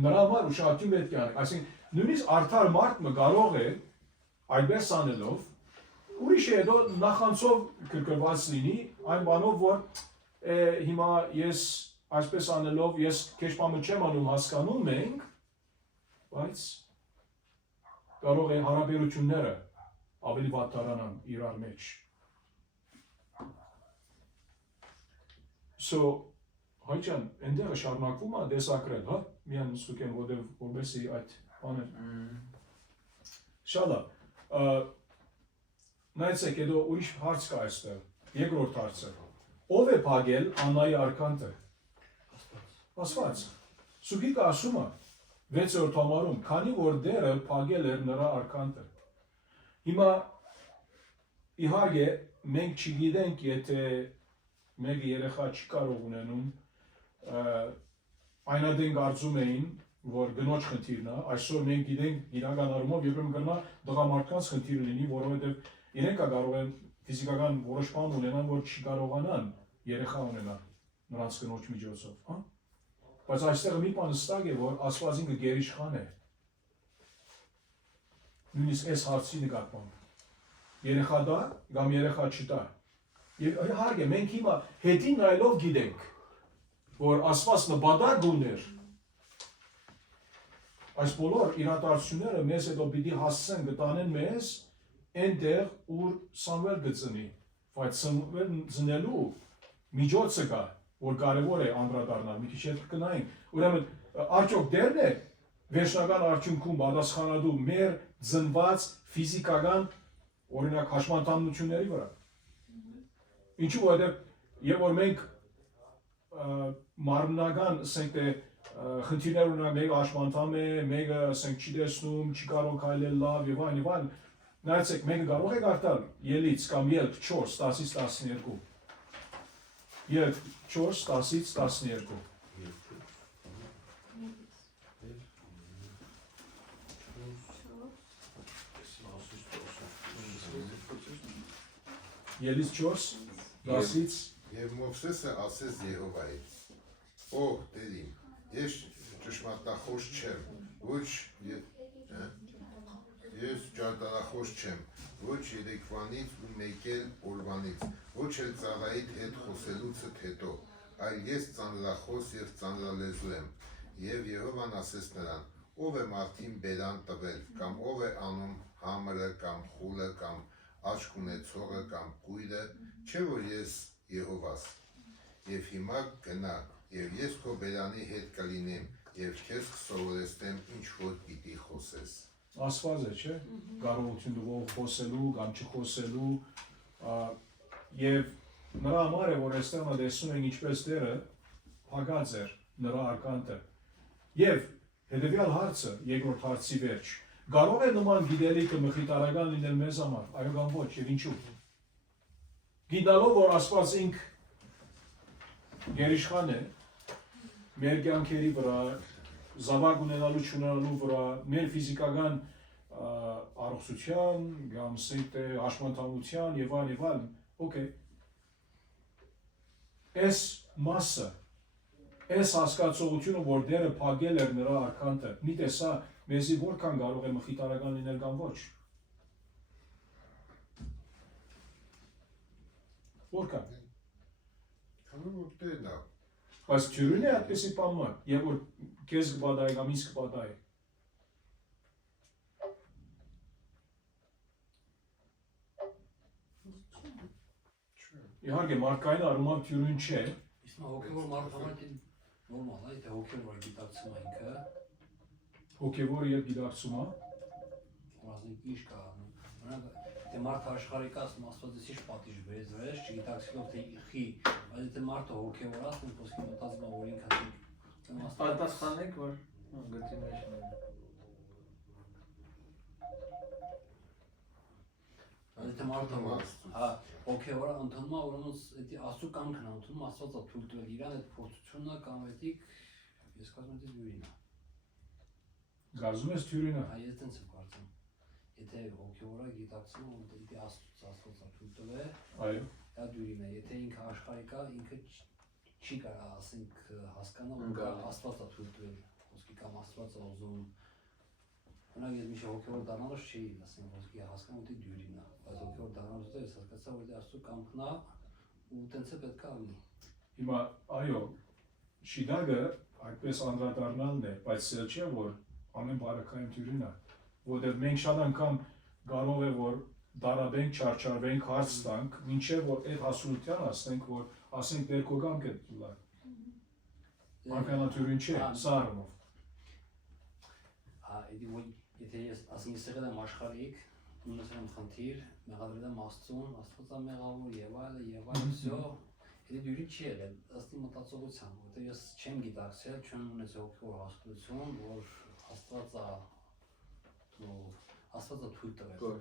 Նրա համար ուշադրություն պետք է անենք, այսինքն նույնիսկ արդար մարդը կարող է այդպես անելով ուրիշ է հետո նախանցով կրկնված լինի այն բանով, որ հիմա ես այսպես անելով ես քեզ բանը չեմ անում հասկանում ենք, բայց կարող է հարաբերությունները ավելի վատ դառնան իրար մեջ։ So, հայջան, այնտեղը շարունակվում է դեսակրել, հա, միան ստուգեմ, որովհետեւ այդ բանը։ Շատ լավ։ Նայեցեք, հետո ուրիշ հարց կա այստեղ, երկրորդ հարցը։ Ով է փակել Աննայի արքանտը։ Աստված։ Սուգիկը ասում է 6-րդ համարում, քանի որ դերը փակել էր նրա արքանտը։ Հիմա իհարկե մենք չգիտենք, եթե մեկ երեխա չի կարող ունենում, այնադեն կարծում էին, որ գնոջ խնդիրն է, այսօր մենք գիտենք իրական առումով երբեմն կգնա տղամարդկանց խնդիր լինի, որովհետև իրենք կարող են ֆիզիկական որոշ բան ունենան, որ չի կարողանան երեխա ունենալ նրանց կնոջ միջոցով, հա։ Բայց այստեղ մի բան հստակ է, որ Աստված ինքը գերիշխան է։ Նույնիսկ այս հարցի նկատմամբ։ Երեխա դա կամ երեխա չտա։ Եվ իհարկե մենք հիմա հետին նայելով գիտենք, որ Աստված նպատակ ուներ այս բոլոր իրադարձությունները մեզ հետո պիտի հասցեն կտանեն մեզ այնտեղ, ուր Սամվել կծնի, բայց Սամվել ծնելու միջոցը կա, որ կարևոր է անդրադառնալ, մի քիչ հետ կգնայինք, ուրեմն արդյոք դերն է վերջնական արդյունքում պատասխանատու մեր ծնված ֆիզիկական օրինակ հաշմանդամությունների վրա։ Ինչու որովհետև երբ որ մենք մարմնական ասենք թե խնդիրներ ունենանք, մեկը հաշմանդամ է, մեկը ասենք չի տեսնում, չի կարող քայլել լավ եւ այլն, նայեցեք, մեկը կարող է գարտալ ելից կամ ելք 4, 10-ից 12։ Ելք 4, 10-ից 12։ Ելից 4, 10-ից Եվ Մովսեսը ասեց Եհովայի. Օ, Տեր իմ, ես ճշմարտախոս չեմ, ոչ ես ջարդարախոս չեմ, ոչ երեկվանից ու մեկ էլ օրվանից, ոչ էլ ծառայիդ հետ խոսելուցդ հետո, այլ ես ծանրախոս և ծանրալեզու եմ, և Եհովան ասեց նրան, ով է մարդին բերան տվել, կամ ով է անում համրը, կամ խուլը, կամ աչք ունեցողը, կամ կույրը, չէ որ ես Եհովաս, և հիմա գնա, և ես քո բերանի հետ կլինեմ, և քեզ կսովորեցնեմ ինչ որ պիտի խոսես։ Ասված է, չէ, կարողություն դվող խոսելու կամ չխոսելու և նրա համար է, որ այստեղ նա տեսնում ենք ինչպես Տերը փակած էր նրա ականջը։ Եվ հետևյալ հարցը, երկրորդ հարցի վերջ, կարող է նման գիտելիքը մխիթարական լինել մեզ համար, այո կամ ոչ, եւ ինչու։ Գիտալով, որ Աստված ինք գերիշխան է, մեր կյանքերի վրա, զավակ ունենալու չունենալու վրա, մեր ֆիզիկական առողջության, կամ սեյտե հաշմանդամության եւ այլն, օքեյ։ Այս մասը, այս հասկացողությունը, որ Տերը փակել էր նրա ականջը, մի տեսա, մեզի որքան կարող է մխիթարական լինել կամ ոչ։ Որքան։ Քանի որ Տերն է։ Բայց թյուրին է այդպեսի պայման, եւ որ քեզ կպատահի կամ ինձ կպատահի։ Իհարկե, մարդկային առումով թյուրին չէ։ Իսկ հոգևոր մարդկանց նորմալ է, թե հոգևորը գիտակցում է ինքը։ Հոգևորը եւ գիտակցումը։ Ասենք ինչ կա, թե մարդը աշխարհի կա, Աստվածը ինչ պատիժ բերեց վրեժ, չգիտակցելով թե խի, բայց թե մարդը հոգևոր է, ասենք ոսկի մտածում է, որ ինքը Պատասխանեք, որ գտի մեջ ունի։ Բայց թե մարդը հոգևորը ընդունում է, ուրեմն դա Աստծո կամքն է ընդունում, Աստվածը թույլ տվել իրան այդ փորձությունը կամ էդիկ, ես կարծում եմ դուրին է։ Գազում ես թյուրինը։ Այս տենց եմ կարծում։ Եթե հոգևորը գիտակցում, որ դա Աստվածը թույլ տվել, Այո։ դա դուրին է։ Եթե ինքը աշխարհի կա, ինքը չի կարա, ասենք, հասկանալ, որ Աստվածը թույլ տվել, ոսկի կամ Աստվածը ուզում։ Օրինակ ես միշտ հոգևոր դառնալուց չի, ասենք, ոսկի հասկանում թե դյուրին է, բայց հոգևոր դառնալուց հետո ես հասկացա, որ դա Աստծո կամքն է ու տենց է պետք է լինի։ Հիմա, այո, շիդագը այդպես անդրադառնալն է, բայց սել չէ, որ ամեն բարակային թյուրին է, որտեղ մենք շատ անգամ կարող է, որ դարաբենք, չարչարվենք, հարց տանք, մինչև որ այդ հասունության ասենք, որ ասենք դեր քո կամքը դուլա։ Մարկանաթյուրին չէ, սա առումով։ Եթե ես ասենք եղել եմ աշխարհիկ, ունեցել եմ խնդիր, մեղադրել եմ Աստծուն, Աստվածը մեղավոր եւ այլն, всё, դա դյուրի չի եղել, ըստ մտածողության, որտեղ ես չեմ գիտակցել, չեմ ունեցել հոգևոր հասկացություն, որ Աստվածը թույլ տվել,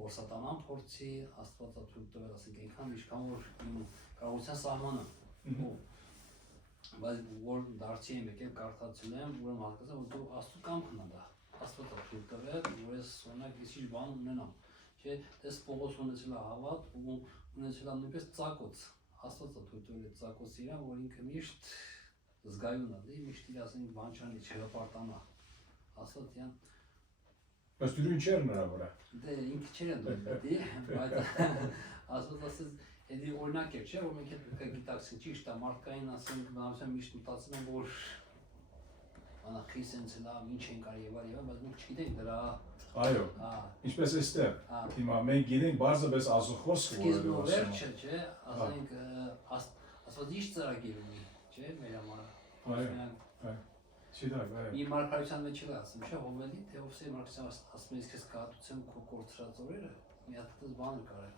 որ սատանան փորձի, Աստվածը թույլ տվել, ասենք այնքան ինչքան որ իմ կարողության սահմանը, բայց որ դարձի եմ եկել կարդացել եմ, ուրեմն հասկացա, որ դու Աստծո կամքն է դա, Աստվածը թույլ տվել, որ ես օրինակ ինչ բան ունենամ, չէ՞, դες Պողոս ունեցել է հավատ ու ունեցել է նույնպես ծակոց, Աստվածը թույլ տվել է ծակոցը իրան, որ ինքը միշտ զգայուն է, միշտ իր ասենք բան չանի, չհպարտանա, Աստված իրան Բայց դյուրին չէր նրա վրա։ Դե ինքը չէր ընդունում պետք է, բայց Աստված ասեց, էդի օրինակ էր, չէ՞, որ մենք հետ պետք է գիտակցենք, ճիշտ է, մարդկային ասենք բնավորության միշտ մտածում են, որ անախի սենց լա, ինչ են կարի եւ այլ, բայց մենք չգիտենք դրա։ Այո։ Ինչպես էստեղ։ Հիմա մենք գիտենք բարձրապես ազոխոսք Սկիզբը վերջը, չէ, ասենք Աստված ինչ ծրագիր ունի, չէ՞, մեր համար։ Այո։ Չդայ, այո։ Մի մարգարեության մեջ էլ ասում, չէ՞, Հովմելի, թե ովսե մարգարեության ասում ես քեզ կհատուցեմ քո կորցրած օրերը, մի հատ դες բան կարել,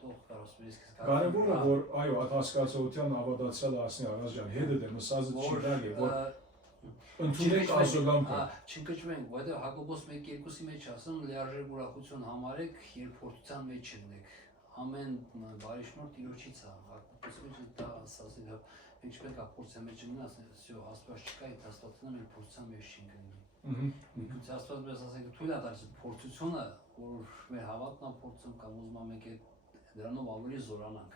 թող կարողս ես քեզ Կարևորը որ այո, այդ հասկացողության ավադացյալ ասնի Արաս ջան, հետը դե մսածը չի դալի, որ ընդունեք ազոգանքը։ Չընկճվենք, որտեղ Հակոբոս 1:2-ի մեջ ասում, լիարժեք ուրախություն համարեք, երբ փորձության մեջ չընկնեք։ Ամեն բարի շնորհ Տիրոջից է, Հակոբոս մեջ դա ասացին, մենք չպետք է փորձության մեջ ընկնենք, ասենք, всё, Աստված չկա, այդ Աստվածն մենք փորձության մեջ չենք ընկնի։ Միգուցե Աստված մեզ ասենք թույլ է տալիս փորձությունը, որ մեր հավատն է փորձում կամ ուզում ենք դրանով ավելի զորանանք։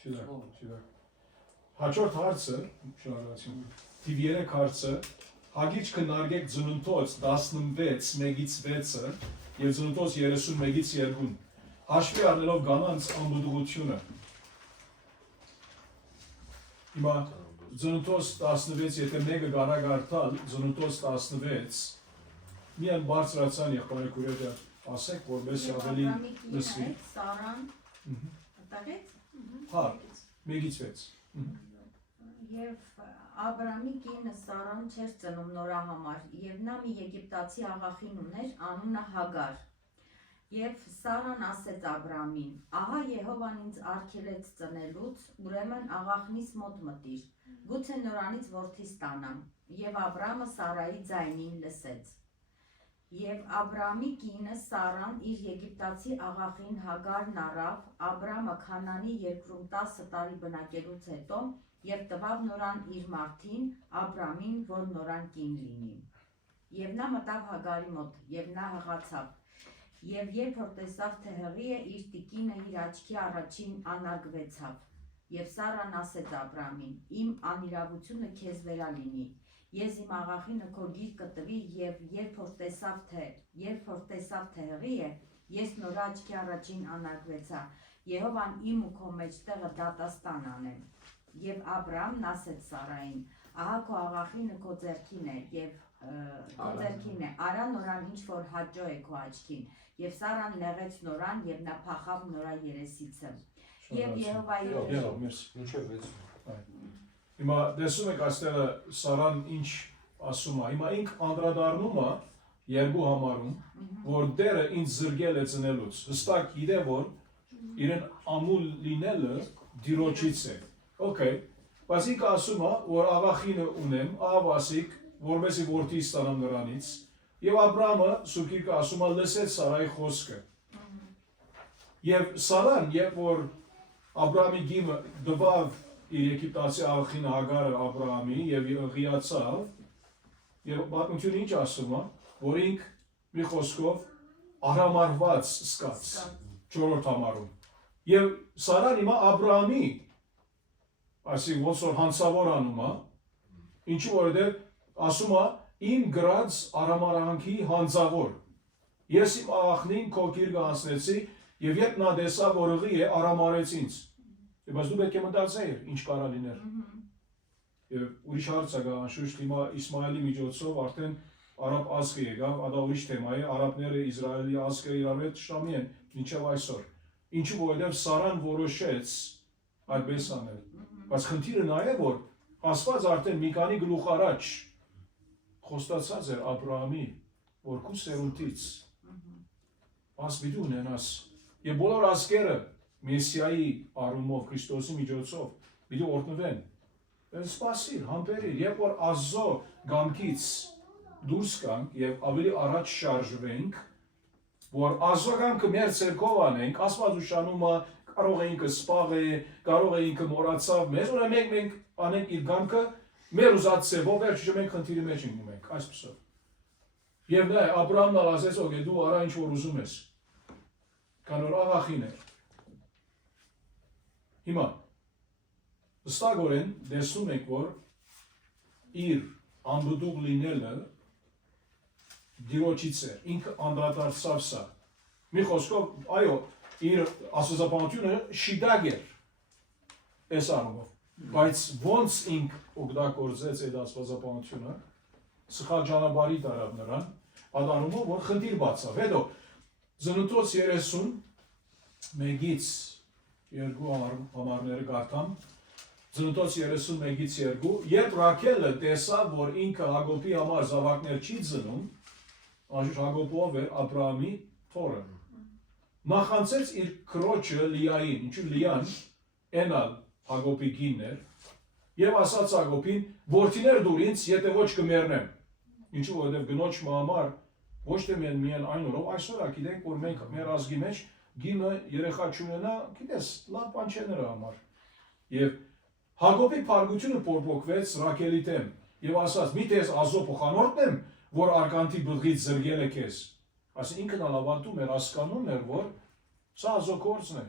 Չդա։ Հաջորդ հարցը, շնորհակալություն, թիվ 3 հարցը, հագիչ քննարկեք ծնունդոց 16-1-6-ը եւ ծնունդոց 31-2-ն, հաշվի առնելով կանանց անբուդուղությունը։ Հիմա ծնունդոց 16, եթե մեկը գարագարտալ, ծնունդոց 16, միան բարձրացան եղբայրը քուրերը ասեք, որպես ավելի լսվի։ Սարան տվեց Հա, 1-6։ Եվ Աբրամի կինը Սարան չէր ծնում նորա համար, եւ նա մի եգիպտացի աղախին ուներ, անունը Հագար։ Եվ Սարան ասեց Աբրամին. «Ահա Եհովան ինձ արգելեց ծնելուց, ուրեմն աղախնիս մոտ մտիր, գուցե նորանից որդի ստանամ»։ Եվ Աբրամը Սարայի ձայնին լսեց։ Եվ Աբրամի կինը Սարան իր եգիպտացի աղախին Հագարն առավ, Աբրամը Քանանի երկրում 10 տարի բնակելուց հետո եւ տվավ նորան իր մարդին Աբրամին, որ նորան կին լինի։ Եվ նա մտավ Հագարի մոտ, եւ նա հղացավ։ Եվ երբ որ տեսավ, թե հղի է, իր տիկինը իր աչքի առաջին անարգվեցավ։ Եվ Սարան ասեց Աբրամին. «Իմ անիրավությունը քեզ վերա լինի։ Ես իմ աղախինը քո գիրկը տվի եւ երբ որ տեսավ թե հղի է, ես նոր աչքի առաջին անարգվեցա, Եհովան իմ ու քո մեջտեղը դատաստան անեմ»։ Եվ Աբրամն ասեց Սարային. «Ահա քո աղախինը քո ձեռքին է, արա նորան ինչ որ հաճո է քո աչքին»։ Եվ Սարան լեղեց նորան եւ նա փախավ նորա երեսիցը։ Եվ Եհովայի Հիմա տեսում եք այստեղը Սարան ինչ ասում է, հիմա ինք անդրադառնում է երկու համարում, որ դերը ինձ զրկել է ծնելուց, հստակ գիտե որ իրեն ամուլ լինելը դիրոջից է, օքեյ, բայց ինքը ասում է, որ աղախինը ունեմ, աղավասիկ, որպեսզի որդի ստանամ նրանից, եւ Աբրամը Սուրբ Գիրքը ասում է լսեց Սարայի խոսքը, եւ Սարան, երբ որ Աբրամի գիմը դվավ իր եգիպտացի աղախին Հագարը Աբրամի եւ ղիացավ եւ պատմությունը ինչ ասում է, որ ինք մի խոսքով արամարված սկաց 4-րդ համարում եւ Սարան հիմա Աբրամի ասի ոնց որ հանցավոր անում է, ինչու որովհետեւ ասում է իմ գրած արամարանքի հանձավոր ես իմ աղախնին քո գիրկը անցնեցի եւ երբ նա տեսավ որ ղի է արամարեց ինձ Բայց դու պետք է մտածեիր, ինչ կարա լիներ։ Եվ ուրիշ հարց է գա, անշուշտ հիմա Իսմայելի միջոցով արդեն արաբ ազգը եկավ, դա ուրիշ թեմա է, արաբները Իսրայելի ազգը իրար հետ շամի են, մինչև այսօր։ Ինչու որովհետև Սարան որոշեց այդպես անել։ Բայց խնդիրը նա է, որ Աստված արդեն մի քանի գլուխ առաջ խոստացած էր Աբրահամի, որ քու սերունդից ասպիտու ունենաս։ Եվ բոլոր ազգերը Մեսիայի առումով, Քրիստոսի միջոցով պիտի օրհնվեն։ Սպասիր, համբերիր, երբ որ Աստծո գամքից դուրս գանք եւ ավելի առաջ շարժվենք, որ Աստծո գամքը մեր ցերկով անենք, Աստված ուշանում է, կարող է ինքը սպաղե, կարող է ինքը մոռացավ մեզ, ուրեմն մենք անենք իր գամքը մեր ուզած ցևով, վերջը մենք խնդիրի մեջ ենք, այսպեսով։ Եվ նա Աբրահամն ասեց, օքեյ, դու արա ինչ որ ուզում ես։ Քան որ աղախին է։ Հիմա հստակորեն տեսնում եք, որ իր անբուդուղ լինելը դիրոջից է, ինքը անդրադարձավ սա։ Մի խոսքով, այո, իր աստվածաբանությունը շիդագ էր, այս առումով, բայց ոնց ինք օգտագործեց այդ աստվածաբանությունը, սխալ ճանապարհի տարավ նրան, այդ առումով, որ խնդիր բացավ։ Հետո Ծնունդոց 31-ից 2 համարները կարդամ, Ծնունդոց 31-ից 2, երբ Ռաքելը տեսավ, որ ինքը Հակոբի համար զավակներ չի ծնում, անշուշտ Հակոբով էր Աբրահամի թոռը, նախանցեց իր քրոջը Լիային, ինչու Լիան էնալ Հակոբի կինն էր, եւ ասաց Հակոբին, որդիներ դուր ինձ, եթե ոչ կմեռնեմ, ինչու որովհետեւ գնոջ համար ոչ թե միայն այն օրով, այսօր գիտենք, որ մենք մեր ազգի մեջ գինը երեխա չունենա, գիտես, լավ բան չէ նրա համար։ Եվ Հակոբի փառքությունը փոփոխվեց Ռաքելի դեմ եւ ասաց՝ «Մի տես Աստծո փոխանորդն եմ, որ արկանտի բղից զրգել է քեզ»։ Ասի ինքն ալավատում էր, հասկանում էր, որ սա Աստծո գործն է։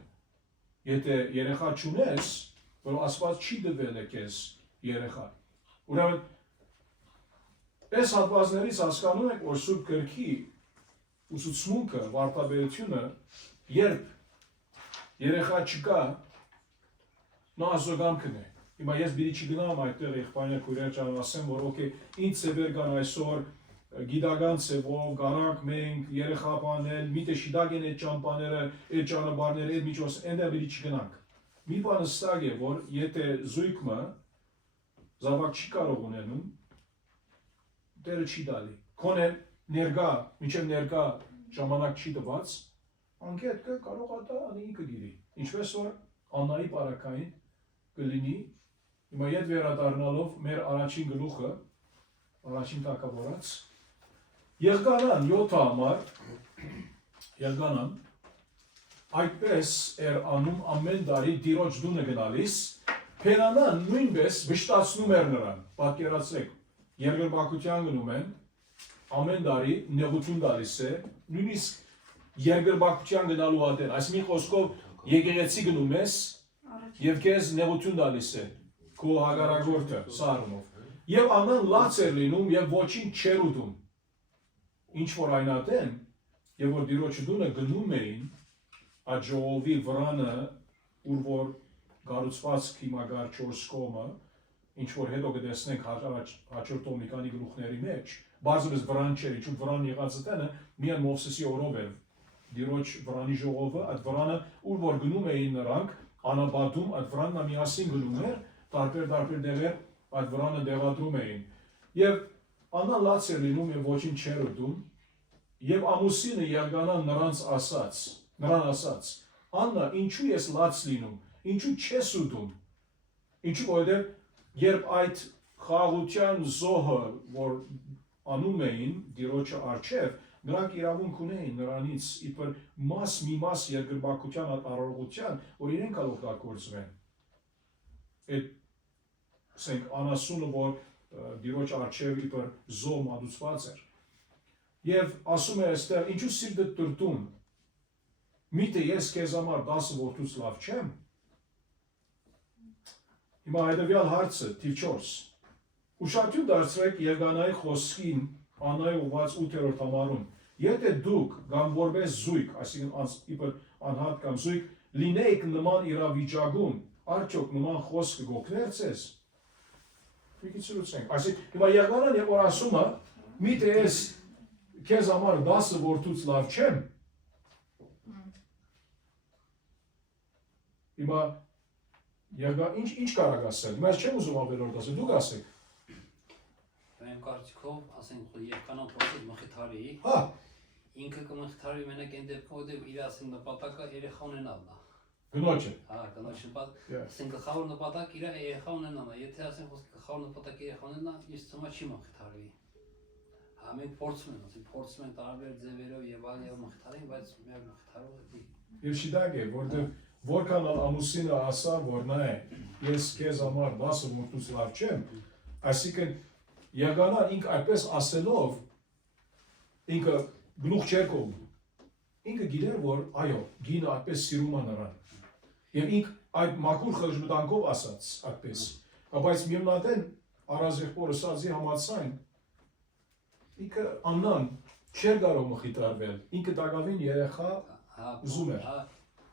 Եթե երեխա չունես, որ Աստված չի դվել է քեզ երեխա։ Ուրեմն այս հատվածներից հասկանում եք, որ Սուրբ Գրքի ուսուցմունքը, վարդապետությունը, երբ երեխա չկա, նա ազոգամքն է։ Հիմա ես բիդի չգնամ այդտեղ եղբայրներ քույրեր ջան ասեմ, որ օքեյ, ինչ ծևեր կան այսօր գիտական ծևով, գանանք մենք երեխա բանել, միտե շիդագ են այդ ճամփաները, այդ ճանապարհները, այդ միջոց, այնտեղ բիդի չգնանք։ Մի բան հստակ է, որ եթե զույգը զավակ չի կարող ունենում, դերը չի դալի։ Քոնե ներգա, մինչև ներգա ժամանակ չի տված, անկետ կարող է դա անի ինքը գիրի։ Ինչպես որ Աննայի բարակային կլինի, հիմա ետ վերադառնալով մեր առաջին գլուխը, առաջին թագավորած, Եղգանան 7 համար, Եղգանան այդպես էր անում ամեն տարի Տիրոջ դունը գնալիս, Փենանան նույնպես վշտացնում էր նրան, պատկերացրեք, երկրպագության գնում են, ամեն տարի նեղություն տալիս է, նույնիսկ երկրպագության գնալու ադեն, այս մի խոսքով եկեղեցի գնում ես եւ քեզ նեղություն տալիս է, քո հագարագործը սառնով, եւ անան լաց էր լինում եւ ոչինչ չէր ուտում, ինչ որ այնատեն, եւ որ Տիրոջը դունը գնում էին, այդ ժողովի վրանը, ուր որ գառուցվածք հիմագար 4 կողմը, ինչ որ հետո կտեսնենք հաջորդող մի քանի գլուխների մեջ, բարձրապես վրան չէր, ինչու վրան եղածը տենը միայն Մովսեսի օրով էր, Տիրոջ վրանի ժողովը, այդ վրանը ուր որ գնում էին նրանք, անաբադում այդ վրանն միասին գնում էր, տարբեր դեղեր այդ վրանը դեղադրում էին, եւ անան լաց էր լինում եւ ոչինչ չէր ուտում, եւ ամուսինը Եղգանան նրան ասաց, Աննա, ինչու ես լաց լինում, ինչու չես ուտում, ինչու որովհետեւ երբ այդ խաղաղության զոհը, որ անում էին Տիրոջը առջև, նրանք իրավունք ունեին նրանից իբր մի մաս երկրպագության արարողության, որ իրենք օգտագործվեն։ Այդ ասենք անասունը, որ Տիրոջ առջև իբր զոհ մատուցված էր։ Եվ ասում է այստեղ, ինչու սիրտդ տրտում, միտե ես քեզ համար 10 որդուց լավ չեմ։ Հիմա հետևյալ հարցը, թիվ 4։ Ուշադրություն դարձրեք Եղգանայի խոսքին Աննայի ուղված 8-րդ համարում։ Եթե դուք կամ որպես զույգ, այսինքն իբր անհատ կամ զույգ, լինեիք նման իրավիճակում, արդյոք նման խոսքը գոքներ ձեզ։ Մի քիչ լուծենք։ Այսինքն հիմա Եղգանան երբ որ ասում է, միտե ես քեզ համար 10 որդուց լավ չեմ։ Հիմա Եղգան ինչ կարող ասել։ Հիմա ես չեմ ուզում ավելորդ ասել, դուք ասեք։ Իմ կարծիքով, ասենք, Եղգանան խոսեց մխիթարի, Հա, ինքը կմխիթարի մենակ այն դեպքում, որտեղ իր ասենք նպատակը երեխա ունենալն է։ գնոջը։ Հա, կնոջ նպատակ, ասենք գլխավոր նպատակ իր երեխա ունենալն է։ Եթե ասենք գլխավոր նպատակը երեխա ունենա, ինձ թվում է չի մխիթարի։ Հա, մենք փորձում ենք, ասենք փորձում ենք տարբեր ձևերով եւ այլ եւ մխիթարին, բայց մեր մխիթարողը դի։ Եվ շիդակ է, որտեղ որքան ամուսինը ասա, որ նա է, ես քեզ համար 10 որդուց լավ չեմ, այսինքն Եղգանան ինքը այդպես ասելով, ինքը գլուխ չէր կողմում, ինքը գիտեր, որ այո, գինը այդպես սիրում է նրան, եւ ինքը այդ մաքուր խժմտանքով ասաց այդպես, բայց միևնույն առազեղբորը սազի համացայն, ինքը Աննան չէր կարող մխիթարվել, ինքը դակավին երեխա ուզում էր։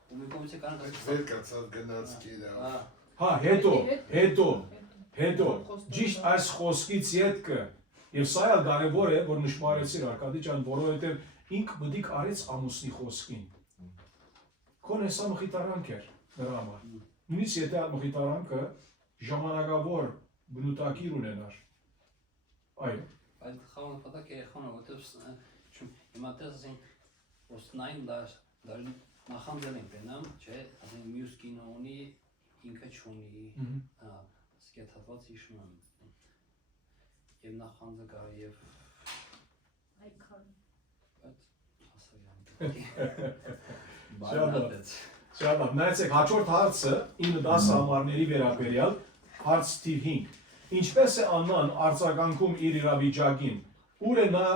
ու մի կողմից կանք Վեր կացավ գնաց գիրա։ Հա, հետո, ճիշտ այս խոսքից ետքը, եւ սա էլ կարևոր է, որ նշմարեցիր Արկադի ջան, որովհետեւ ինք մտիկ արեց ամուսնի խոսքին։ Քոնե սա մխիթարանք էր նրա համար։ Նույնիսկ եթե այդ մխիթարանքը ժամանակավոր բնութագիր ունենար։ Այո։ Այդ խաղը նպատակ երեխան է, որտեղ հիմա դες ասենք ոստնային դարի նախանձել ենք բենամ, չէ, ասենք մյուս կինո ունի, ինքը չունի, հա, ասենք այդ հատված հիշում եմ, եւ նախանձը կա եւ Այքան։ բայց Շատ լավ, նայեցեք հաջորդ հարցը 9-10 համարների վերաբերյալ հարց թիվ 5։ Ինչպես է Աննան արձագանքում իր իրավիճակին, ուր է նա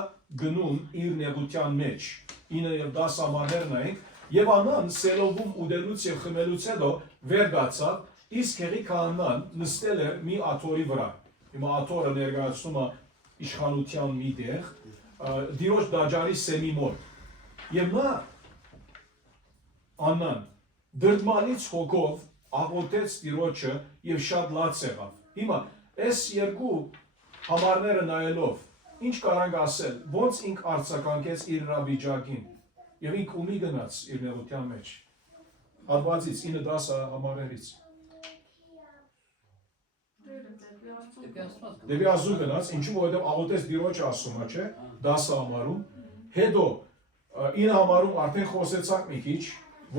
գնում իր նեղության մեջ, 9 եւ 10 համարներն ենք, եւ Աննան սելովում ուդելուց եւ խմելուց հետո վեր գացավ, Իսկ հեղի քահանան նստել էր մի աթորի վրա։ Հիմա աթորը ներկայացնում է իշխանության մի տեղ, դիրոջ դաջարի սեմի մոտ։ Եվ նա Աննան դրդմալից հոգով աղոթեց դիրոջը եւ շատ լաց եղավ։ Հիմա այս երկու համարները նայելով ինչ կարանք ասել, ոնց ինք արձագանքեց իր ռաբիջակին եւ ինք ումի գնաց իր նեղության մեջ։ Հատվածից 9-10 համարներից։ Դեպի Աստծո գնաց, ինչու որովհետեւ աղոթեց դիրոջը ասում է, չէ՞, 10 համարում։ Հետո 9 համարում արդեն խոսեցանք մի քիչ,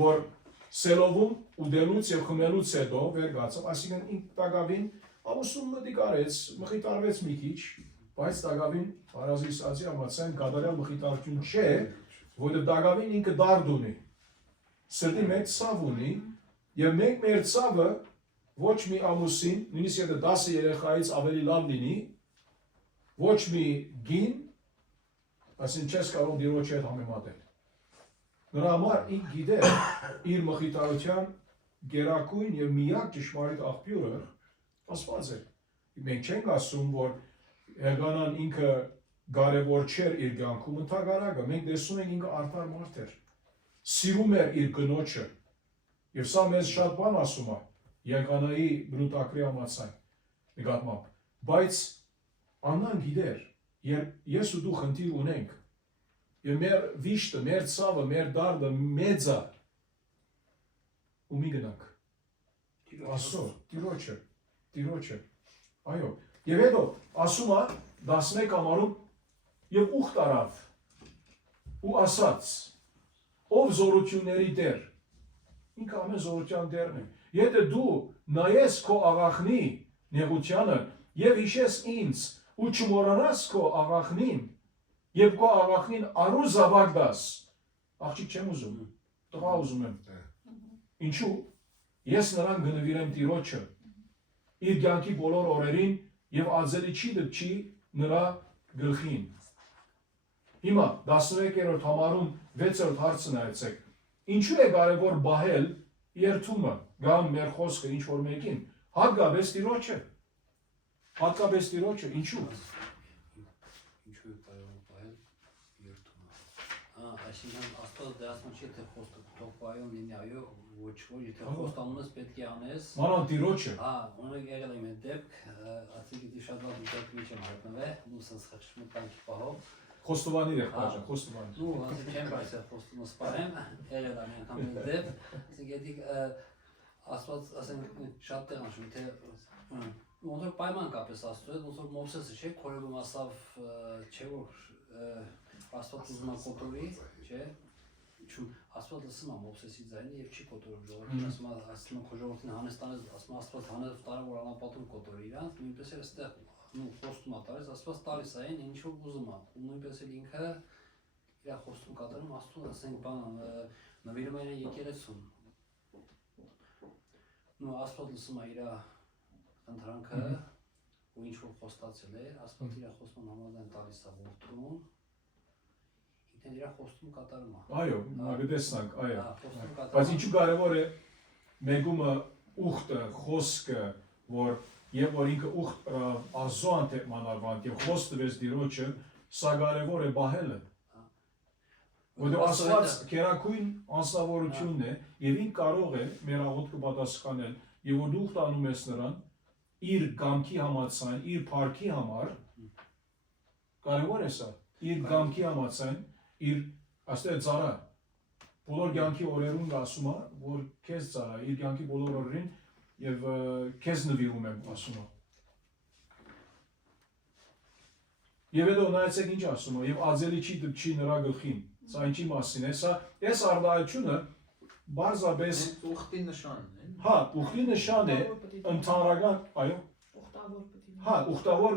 որ սելովում ուդելուց եւ խմելուց հետո վեր գացավ, այսինքն ինք տակավին ամուսնու մտիկ արեց, մխիտարվեց մի քիչ, բայց տակավին հարազիսացի համացան կատարյալ մխիտարություն չէ, որովհետեւ տակավին ինքը դարդ ունի, սրտի մեջ ցավ ունի, եւ մենք մեր ցավը ոչ մի ամուսին, նույնիսկ եթե 10 երեխայից ավելի լավ լինի, ոչ մի գին, այսինքն չես կարող դիրոջ հետ համեմատել։ Նրա համար ինք գիտեր իր մխիտարության գերակույն եւ միակ ճշմարիտ աղբյուրը Աստված է։ Մենք չենք ասում, որ Հեղանան ինքը կարևոր չէր իր կյանքում, ընդհակառակը մենք տեսնում ենք ինքը արդար մարդ էր։ Սիրում էր իր կնոջը։ Եվ սա մեզ շատ բան ասում է Եղանայի բնութագրի համաձայն նկատմամբ։ Բայց Աննան գիտեր, երբ ես ու դու խնդիր ունենք, եւ մեր վիշտը, մեր ցավը, մեր դարդը մեծ է, ու մի գնանք։ Աստծո, Տիրոջը։ Այո։ Եվ հետո ասում է 11 համարում եւ ուխտ արավ ու ասաց. ով զորությունների Տեր, ինքը ամեն զորության Տերն է։ Եթե դու նայես քո աղախնի նեղությանը եւ հիշես ինձ ու չմոռանաս քո աղախնին եւ քո աղախնին առու զավակ դաս, աղջիկ չեմ ուզում, տղա ուզում եմ։ Ինչու՞։ Ես նրան գնվիրեմ Տիրոջը իր կյանքի բոլոր օրերին եւ ածելի չի դպչի նրա գլխին։ Հիմա 13-րդ համարում 6-րդ հարցը նայեցեք։ Ինչու է կարևոր բահել երթումը, գամ մեր խոսքը ինչ որ մեկին, հատկապես Տիրոջը։ Հատկապես Տիրոջը, ինչու՞։ Ինչու է կարևոր բահել երթումը։ Այսինքն Աստված դասում չի թե խոսքը թող բայում լինի, այո, ոչ, եթե խոստանունս պետք է անես։ Մանավանդ Տիրոջը։ Ունենք եղել եմ այդ դեպք, ասիկի շատ լավ դեպք մեջ եմ հայտնվել, ու սենց խշշում տանքի պահով։ Խոստովանի է խաչը, խոստովանի։ Ու ասի չեմ բայց խոստումս պահեմ, եղել եմ անգամ այդ դեպք, ասիկի Աստված ասենք շատ տեղ անշում, թե ոնց որ պայման կապես Աստծո հետ, ոնց որ Մովսեսը չէ, քորևում ասավ, չէ որ Աստված ուզում է կոտրվի, չէ։ Ինչու Աստված լսում է Մովսեսի ձայնը եւ չի կոտրում ժողովրդին, ասում է քո ժողովրդին հանեստանես, ասում է Աստված հանես տարավոր անապատում կոտրի իրանց, նույնպես էլ այստեղ նու խոստում է տալիս, Աստված տալիս է այն ինչ որ ուզում է, ու նույնպես էլ ինքը իր խոստում կատարում Աստծուն, ասենք բան նվիրում է եկեղեցուն։ Նու Աստված լսում է իր ընտրանքը, ու ինչ որ խոստացել է, Աստված իր խոստման համաձայն տալիս է որդուն։ Ինքն իր խոստում կատարում է։ Այո, գտեսնանք, այո։ Խոստում կատարում։ Բայց ինչու կարևոր է մեգումը ուխտը, խոսքը, որ եւ որ ինքը ուխտ ազոն թե մանավանդ եւ խոստվեց Տիրոջը, սա կարևոր է բահելը։ Որտեղ Աստված քերակույն անձնավորությունն է եւ ինք կարող է մեր աղոթքը պատասխանել եւ որ դու ուխտ անում ես նրան իր կամքի համաձայն, իր փառքի համար կարևոր է սա, իր կամքի համաձայն, իր աստե ծառա բոլոր կյանքի օրերուն ասում է, որ քեզ ծառա, իր կյանքի բոլոր օրերին եւ քեզ նվիրում եմ ասում է։ Եվ հետո նայեցեք ինչ ասում է, եւ ածելի չի դպչի նրա գլխին։ Սա ինչի մասին է, սա այս արտահայտությունը բարձրապես ուխտի նշանն է։ հա, ուխտի նշան է ընդհանրական, այո, Ուխտավոր պիտի։ հա, ուխտավոր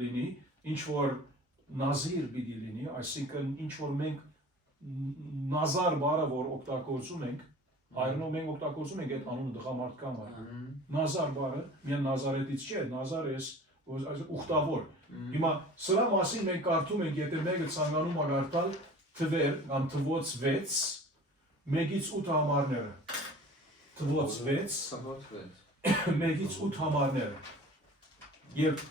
լինի, ինչ որ նազիր պիտի լինի, այսինքն ինչ որ մենք նազար բառը որ օգտագործում ենք, հայերենով մենք օգտագործում ենք այդ անունը տղամարդկա համար։ Նազար բառը միայն նազարետից չէ, նազար է ուխտավոր։ Հիմա սրա մասին մենք կարդում ենք, եթե մեկը ցանկանում է կարդալ թվեր կամ թվոց 6, 1-ից 8 համարները։ թվոց 6 Սփոթ 6 մեկից 8 համարները։ Եվ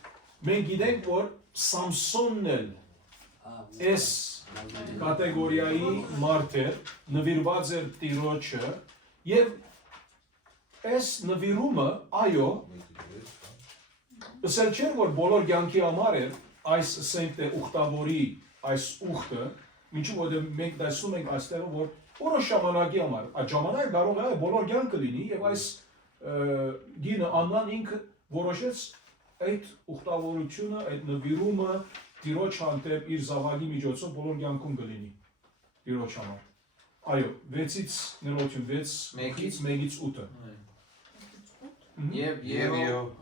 մենք գիտենք, որ Սամսոնն էլ այս կատեգորիայի մարդ էր, նվիրված էր Տիրոջը, եւ այս նվիրումը, այո, ըսել չէր, որ բոլոր կյանքի համար էր այս ասենք թե ուխտավորի այս ուխտը, ինչու որ մենք տեսնում ենք այստեղ, որ որոշ ժամանակի համար, այդ ժամանակը կարող է բոլոր կյանքը լինի եւ այս գինը Աննան ինքը որոշեց այդ ուխտավորությունը, այդ նվիրումը Տիրոջ հանդեպ իր զավակի միջոցով բոլոր կյանքում կլինի Տիրոջ համար։ Այո, 6-ից ներողություն 6 1-ից 8-ը։ Եվ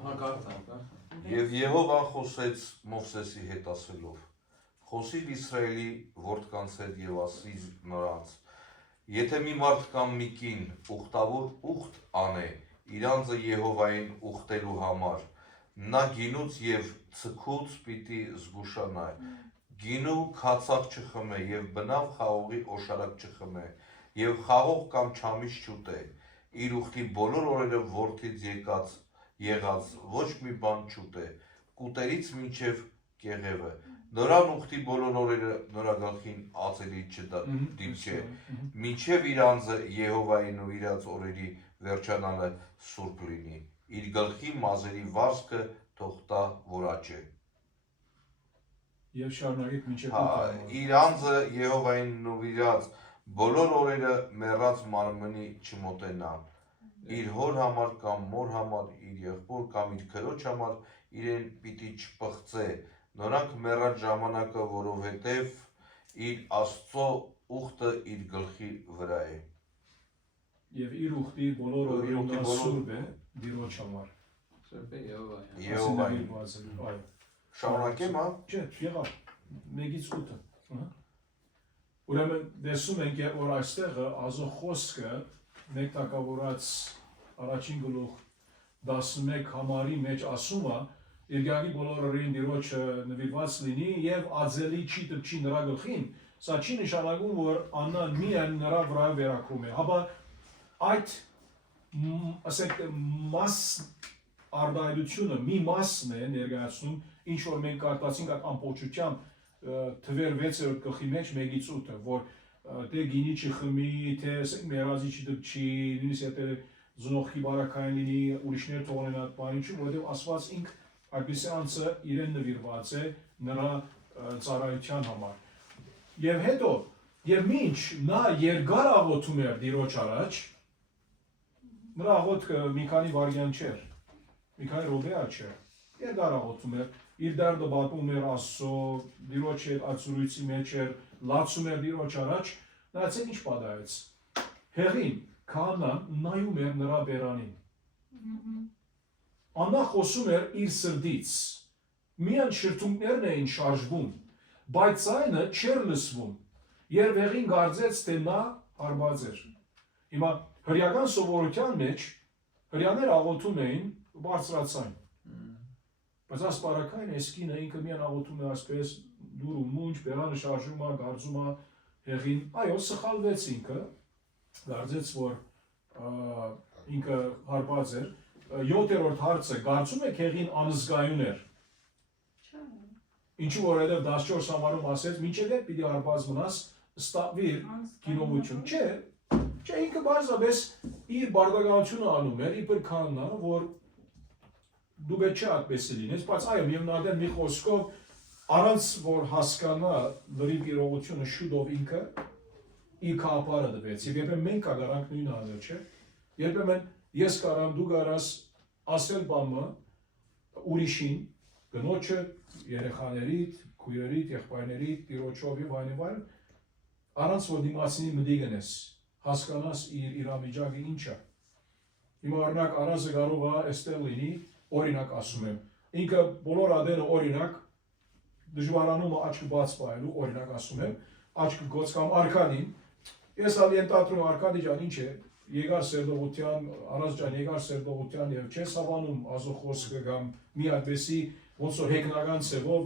հակարտան։ Եվ Եհովան խոսեց Մովսեսի հետ ասելով. Խոսիր Իսրայելի որդկանց հետ եւ ասիր նրանց. Եթե մի մարդ կամ մի կին ուխտավոր ուխտ անե, իր անձը Եհովային ուխտելու համար, նա գինուց եւ ցկուց պիտի զգուշանա, գինու քացախ չխմե եւ բնավ խաղողի օշարակ չխմե եւ խաղող կամ չամիչ չուտե, իր ուխտի բոլոր օրերը որդից եղած ոչ մի բան չուտե, կուտերից մինչև կեղևը, նորան ուխտի բոլոր օրերը նրա գլխին ածելի չդիպչե, մինչև իր անձը Եհովային ու իրաց օրերի վերջանալը սուրբ լինի, իր գլխի մազերի վարձքը թող տա որաճե։ Եվ շարունակեք մինչև 8-ը։ Իր անձը Եհովային նվիրած բոլոր օրերը մեռած մարմնի չմոտենա, իր հոր համար կամ մոր համար, իր եղբոր կամ իր քրոջ համար իրեն պիտի չպղծե, նորանք մեռած ժամանակը, որովհետև իր Աստծո ուխտը իր գլխի վրա է։ Եվ իր ուխտի բոլոր օրերը նա սուրբ է Տիրոջ համար։ Սուրբ է Եհովային։ Եհովային։ Այո։ Շարունակեմ, հա։ Չէ, եղավ 1-ից 8-ը։ Ուրեմն դեսում ենք, որ այստեղը ազո խոսքը մեկ տակավորած առաջին գլուխ 11 համարի մեջ ասում է, իր գագի բոլոր օրերին Տիրոջը նվիրված լինի եւ ածելի չի դպչի նրա գլխին, սա չի նշանակում, որ Աննան միայն նրա վրա վերակրում է, հապա այդ ասենք մաս արդայությունը մի մասն է ներկայացնում, ինչ որ մենք կարդացինք այդ ամբողջությամբ թվեր 6-րդ գլխի մեջ 1-ից 8-ը, որ թե գինի չխմի, թե մեռածի չդպչի, նույնիսկ եթե զնողքի բարակային լինի, ուրիշներ թողնեն այդ բանը, որովհետև Աստված ինքը այդպիսի անձը իրեն նվիրված է նրա ծառայության համար։ Եվ հետո, եւ մինչ նա երկար աղոթում էր Տիրոջ առաջ, նրա աղոթքը մի քանի վայրկյան չէր, մի քանի րոպե չէր, երկար աղոթում էր, իր դարդը բացում էր Աստծո, Տիրոջ հետ ացուրույցի մեջ էր, լացում էր Տիրոջ առաջ, նայեցեք ինչ պատահեց։ Հեղին քահանան նայում էր նրա բերանին։ Աննա խոսում էր իր սրտից, միայն շրթունքներն էին շարժվում, բայց ձայնը չէր լսվում, եւ հեղին կարծեց, թե նա հարբած էր։ Հիմա հրեական սովորության մեջ հրեաները աղոթում էին բարձրացայն, բայց ասպարակային էսկինը ինքը միայն աղոթում է այսպես դուր ու մունջ, բերանը շարժում է, գարձում է հեղին, այո, սխալվեց ինքը, կարծեց, որ ինքը հարբած էր, 7-րդ հարցը, կարծում եք հեղին անզգայուն էր, ինչու որովհետև 14 համարում ասեց, մինչև է պիտի հարբած մնաս, ստավիր կինովություն, չէ, ինքը բարձրապես իր բարդականությունը անում էր, իբր քահանա, որ դու պետք չէ այդպես լինես, բայց այո, միևնույն մի խոսքով առանց որ հասկանա լրիվ իրողությունը շուտով ինքը իր կապարը դվեց, եւ երբեմն մենք կգարանք նույն անել, չէ, երբեմն ես կարամ դու կարաս ասել բամը ուրիշին, գնոջը, երեխաներիդ, քույրերիդ, եղբայրներիդ, տիրոջով եւ այլն, առանց որ դիմացինի մտի գնես, հասկանաս իր իրավիճակը ինչ է։ Հիմա օրինակ առանցը կարող է այստեղ լինի, օրինակ ասում եմ, ինքը բոլոր ադերը օրինակ դժվարանում է աչքը բաց պահելու, օրինակ ասում եմ, աչքը գոց կամ Արկադին, ես ալ ենթադրում Արկադի ջան ինչ է, եկար սերտողության, առանց ջան եկար սերտողության եւ չես հավանում ազո խոսքը կամ մի այդպեսի ոնց որ հեգնական ցևով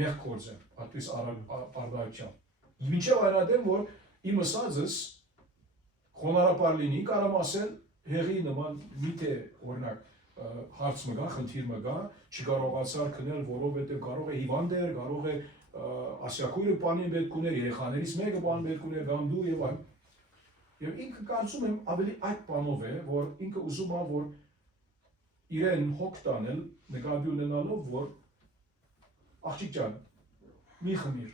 մեղ կորձը, այդպես արդարությամբ։ Մինչև այնադեմ որ իմ ասածս խոնարհապար լինի, կարամ ասել հեղի նման միթե օրինակ հարց մը գա, խնդիր մը գա, չկարողացար քնել, որովհետև կարող է հիվանդ էր, կարող է ասիակույրը բանին պետք ուներ, երեխաներից մեկը բան պետք ուներ, կամ դու եւ այլն։ Եվ ինքը կարծում եմ ավելի այդ բանով է, որ ինքը ուզում է, որ իրեն հոգ տանել, նկատի ունենալով, որ աղջիկ ջան, մի խմիր,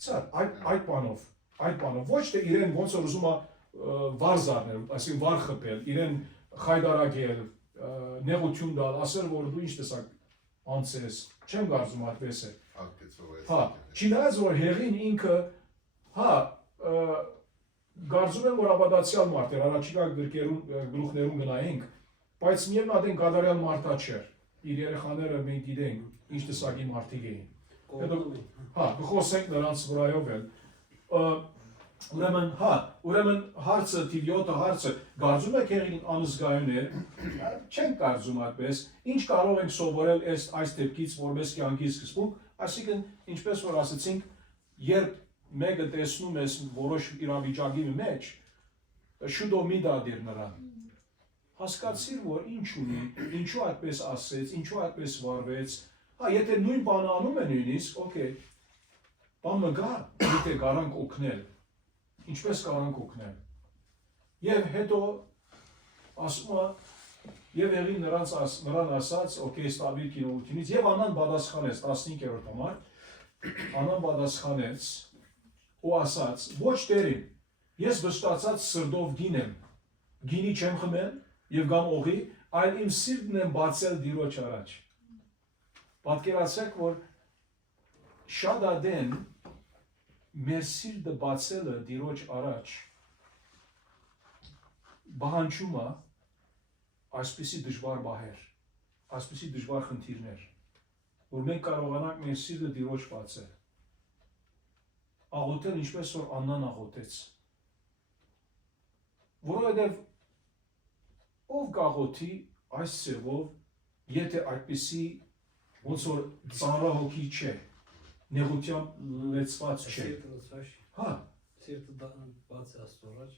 իցար, այդ բանով, ոչ թե իրեն ոնց որ ուզում է վար զարնել, այսինքն վար խփել, իրեն խայդարակել, նեղություն տալ, ասել, որ դու ինչ տեսակ անցես, չեմ կարծում այդպես է։ Հա, չնայած որ հեղին ինքը, հա, կարծում եմ, որ ապադացյալ մարդ էր, առաջիկա գլուխներում գնայինք, բայց միևն ադեն կատարյալ մարդա չէր, իր երեխաները մենք գիտենք, ինչ տեսակի մարդիկ էին։ Հա, կխոսենք նրանց վրայով էլ։ Ուրեմն հարցը, տիվյոտը հարցը, կարծում եք հեղին անզգայուն է, չենք կարծում այդպես, ինչ կարող ենք սովորել այս դեպքից, որ մեզ կյանքի սկզբում, այսինքն, ինչպես որ ասեցինք, երբ մեկը տեսնում ես որոշ իրավիճակի մեջ, շուտով մի դադիր նրան, հասկացիր, որ ինչ ունի, ինչու այդպես ասեց, ինչու այդպես վարվեց, եթե նույն բանը անում է նույնիսկ, օքեյ, բանը գա, եթե կարանք օգնել, ինչպես կարանք օգնել, և հետո ասում է, և եղին նրան ասաց, օքեյ, ստավիր կինողությունից, և անան բադասխանեց, 15-րդ համար, անան բադասխանեց, ու ասաց, ոչ տերին, ես վշտացած սրդով գին եմ, գինի չեմ խմել, և գամ օղի, այլ իմ սիրտն եմ բացել դիրոջ առաջ։ Պատկերացրեք, որ շատ ադեն մեր սիրտը բացելը դիրոջ առաջ բահանջում է այսպիսի դժվար բահեր, այսպիսի դժվար խնդիրներ, որ մենք կարողանանք մեր սիրտը դիրոջ բացել, աղոթել ինչպես որ Աննան աղոթեց, որովհետև ով կաղոթի այս սևով, եթե այդպիսի ոնց որ ծանրահոգի չէ, նեղությամբ լեցված չէ։ Հա։ Սիրտը բաց է Աստծո առաջ։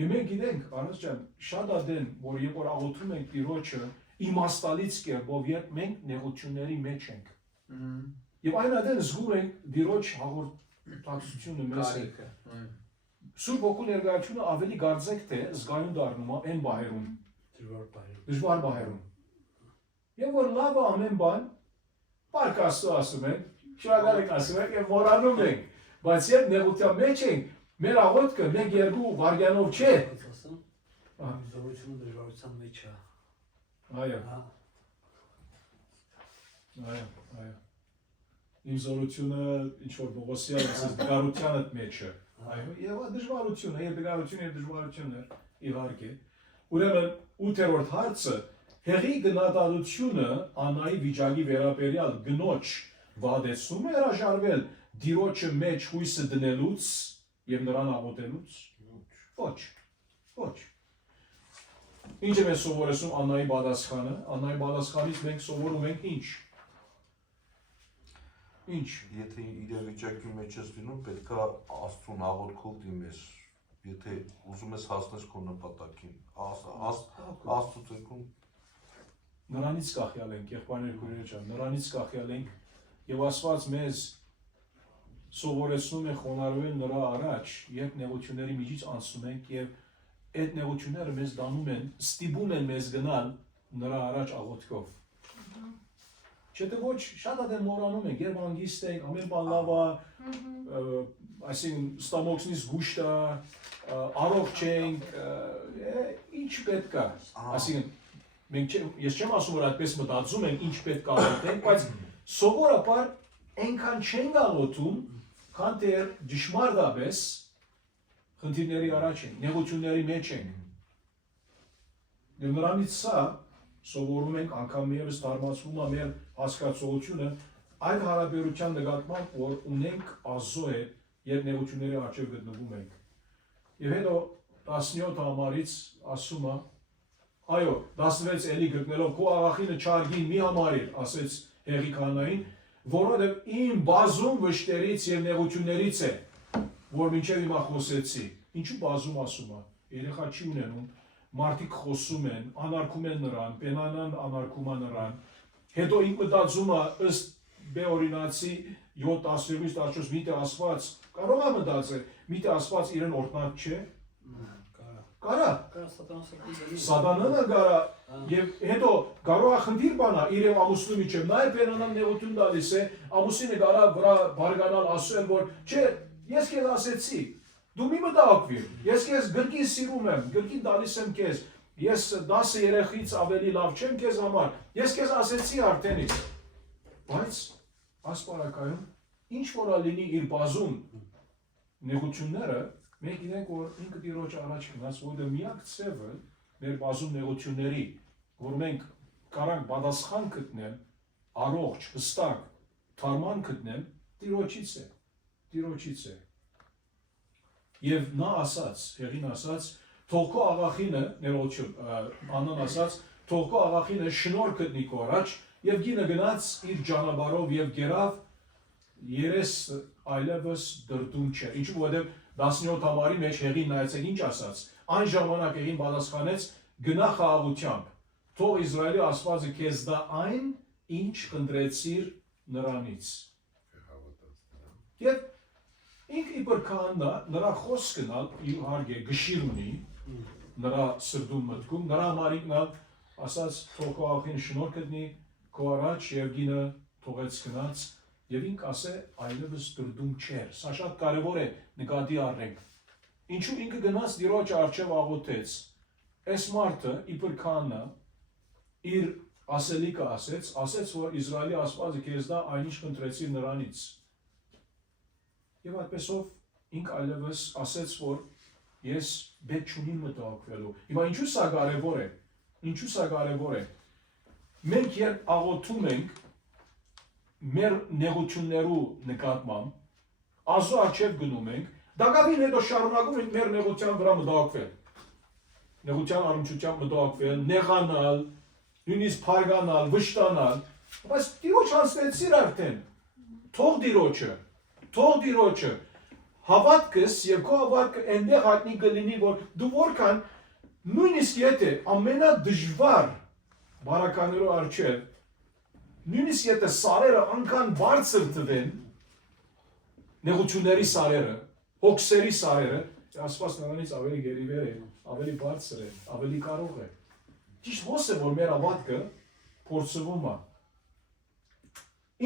Եվ մենք գիտենք, Արաս ջան, շատ ադեն, որ երբ որ աղոթում ենք Տիրոջը իմաստալից կերպով, երբ մենք նեղությունների մեջ ենք։ Եվ այն ադեն զգում ենք Տիրոջ հաղորդակցությունը մեզ հետ։ Սուրբ Հոգու ներկայությունը ավելի գարձեք թե զգայուն դառնում է այն բահերում, դժվար բահերում։ Եվ որ լավը ամեն բան, պարկ Աստծո ասում ենք, շնորհակալ ենք ասում ենք և մոռանում ենք, բայց երբ նեղության մեջ ենք, մեր աղոթքը մենք երկու վայրկյանով չէ։ Զորությունը դժվարության մեջ է։ Այո։ Այո։ Իմ զորությունը ինչ որ Պողոսյան ասես դժվարությանդ մեջ է։ Այո, եւ դժվարությունը, եւ դժվարությունն էր, իհարկե։ Ուրեմն 8-րդ հարցը հեղի գնահատությունը Աննայի վիճակի վերաբերյալ գնոջ վադեցում է հրաժարվել Տիրոջը մեջ հույսը դնելուց եւ նրան աղոթելուց։ Ոչ։ Ինչ է մենք սովորեցնում Աննայի պատասխանը։ Աննայի պատասխանից մենք սովորում ենք ինչ։ Եթե իրավիճակի մեջ ես լինում, պետք է Աստծուն աղոթքով դիմես, եթե ուզում ես հասնես քո նպատակին, Աստծո ցերկում Նրանից կախյալ ենք, եղբայրներ քույրեր ջան, նրանից կախյալ ենք եւ Աստված մեզ սովորեցնում է խոնարհվել նրա առաջ, երբ նեղությունների միջից անցնում ենք եւ այդ նեղությունները մեզ դանում են, ստիպում են մեզ գնալ նրա առաջ աղոթքով։ Չէ՞ ոչ, շատ ադեմ մոռանում ենք, երբ անգիստ ենք, ամեն բան լավ է, այսինքն ստամոքսնից գուշտ է, առողջ ենք, ինչ պետք է, այսինքն ես չեմ ասում, որ այդպես մտածում ենք, ինչ պետք է աղոթենք, բայց սովորաբար այնքան չենք աղոթում, քան թե ճշմարտապես խնդիրների առաջ ենք, նեղությունների մեջ ենք։ Եվ նրանից սա սովորում ենք, անգամ ևս դարմացվում է մեր հասկացողությունը այդ հարաբերության նկատմամբ, որ ունենք Աստծո հետ, երբ նեղությունների առջև գտնվում ենք։ Եվ հետո 17 համարից ասում է, այո, 16 էլի գտնելով քո աղախինը չարգին մի համարիր, ասեց հեղի քահանային, որովհետև իմ բազում վշտերից եւ նեղություններից է, որ մինչև հիմա խոսեցի։ Ինչու բազում ասում է։ Երեխա չի ունենում, մարդիկ խոսում են, անարգում են նրան, պենանան անարգում է նրան, հետո ինք մտածում է ըստ Բեորինացի 7:10-14 միտը ասված, կարող է մտածել, միտը ասված իրեն օրհնած չէ, կարա, սատանանը կարա, եւ հետո կարող է խնդիր բանա իր եւ ամուսնու միջեւ, նա է պենանան նեղություն տալիս է, ամուսինը կարա վրա բարգանալ ասել, որ չէ, ես քեզ ասեցի, դու մի մտահոգվիր, ես քեզ գրկին սիրում եմ, գրկին տալիս եմ քեզ, ես 10 երեխից ավելի լավ չեմ քեզ համար, ես քեզ ասեցի արդենից, բայց ասպարակայում ինչ որա լինի իր բազում նեղությունները, մենք գիտենք, որ ինքը Տիրոջ առաջ գնաց, որ միակ ցևը մեր բազում նեղությունների, որ մենք կարանք պատասխան գտնել, առողջ, հստակ, թարման գտնել, Տիրոջից է։ Եվ նա ասաց, Հեղին ասաց, թող քո աղախինը, ներողություն, Աննան ասաց, թող քո աղախինը շնորհ գտնի քո առաջ, եւ գինը գնաց իր ճանապարհով եւ գերավ երես այլևս դրդում չէ։ Ինչու որովհետեւ 17 համարի մեջ Հեղին նայեցեք ինչ ասաց։ Այն ժամանակ Հեղին պատասխանեց գնա խաղաղությամբ։ Թող Իսրայելի Աստվածը քեզ տա այն, ինչ խնդրեցիր նրանից։ Եվ ինք իբր քահանա նրա խոսքն իհարկե գշիր ունի նրա սրտում մտքում, նրա համարիկն ասաց թող քո աղախին շնորհ գտնի քո առաջ եւ գինը թողեց գնաց եւ ինք ասե այլևս դրդում չէր։ Սա շատ կարեւոր է նկատի առնենք։ Ինչու ինքը գնաց Տիրոջ առջև աղոթեց։ Այս մարդը իբր քահանա իր ասելիքը ասեց որ Իսրայելի Աստվածը քեզ տա այնինչ խնդրեցիր նրանից։ Եվ այդպեսով ինք այլևս ասեց որ ես պետք չունիմ մտահոգվելու։ Հիմա ինչու սա կարևոր է։ Ինչու սա կարևոր է։ Մենք երբ աղոթում ենք մեր նեղություններու նկատմամբ, Աստծո առջև գնում ենք, դակավին հետո շարունակում ենք մեր նեղության վրա մտահոգվել։ Նեղության առնչությամբ մտահոգվել, նեղանալ, նույնիսկ փարգանալ, վշտանալ, բայց Տիրոջ անցնեցիր արդեն։ Թող Տիրոջը հավատքս եւ քո հավատքը այնտեղ հայտնի կլինի, որ դու որքան նույնիսկ եթե ամենադժվար բարականերու առջև, նույնիսկ եթե սարերը անգան բարձր տվեն, նեղությունների սարերը, հոգսերի սարերը, Աստված նրանից ավելի գերիվեր է, ավելի բարձր է, ավելի կարող է։ Ճիշտ ոսը որ մեր հավատքը փորձվում է։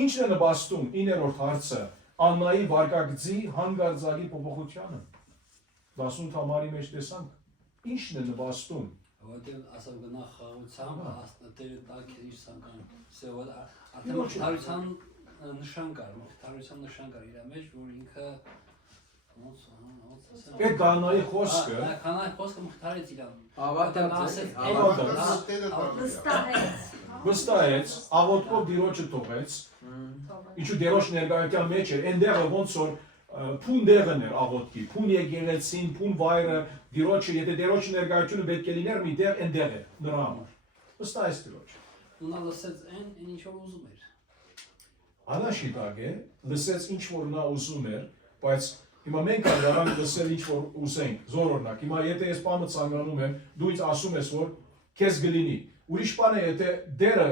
Ինչն է նպաստում 9-րդ հարցը Աննայի վարկագծի հանգարձակի փոփոխությանը 18 համարի մեջ տեսանք ինչն է նպաստում Որտեղ ասավ գնա խաղությամբ Տերը տա քեզ ցանկան սեւոդ արդեն հարության նշան կար իր մեջ որ ինքը Այդ կանայի խոսքը կանայի խոսքը մխթարեց իրան վստահեց աղոթքով Տիրոջը թողեց ինչու Տիրոջ ներկայության մեջ էր այնտեղը ոնց որ փուն դեղն էր աղոթքի փուն եկեղեցին փուն վայրը Տիրոջը եթե Տիրոջ ներկայությունը պետք է լիներ մի տեղ այնտեղ է նրա համար վստահեց Տիրոջ նա լսեց այն ինչ որ ուզում էր անաշիտակ է լսեց ինչ որ նա ուզում էր բայց Հիմա մենք կարող լսել ինչ որ ուզենք, զորօրինակ։ Հիմա եթե ես բանը ցանկանում եմ, դու ինձ ասում ես որ քեզ գլինի։ Ուրիշ բան է եթե դերը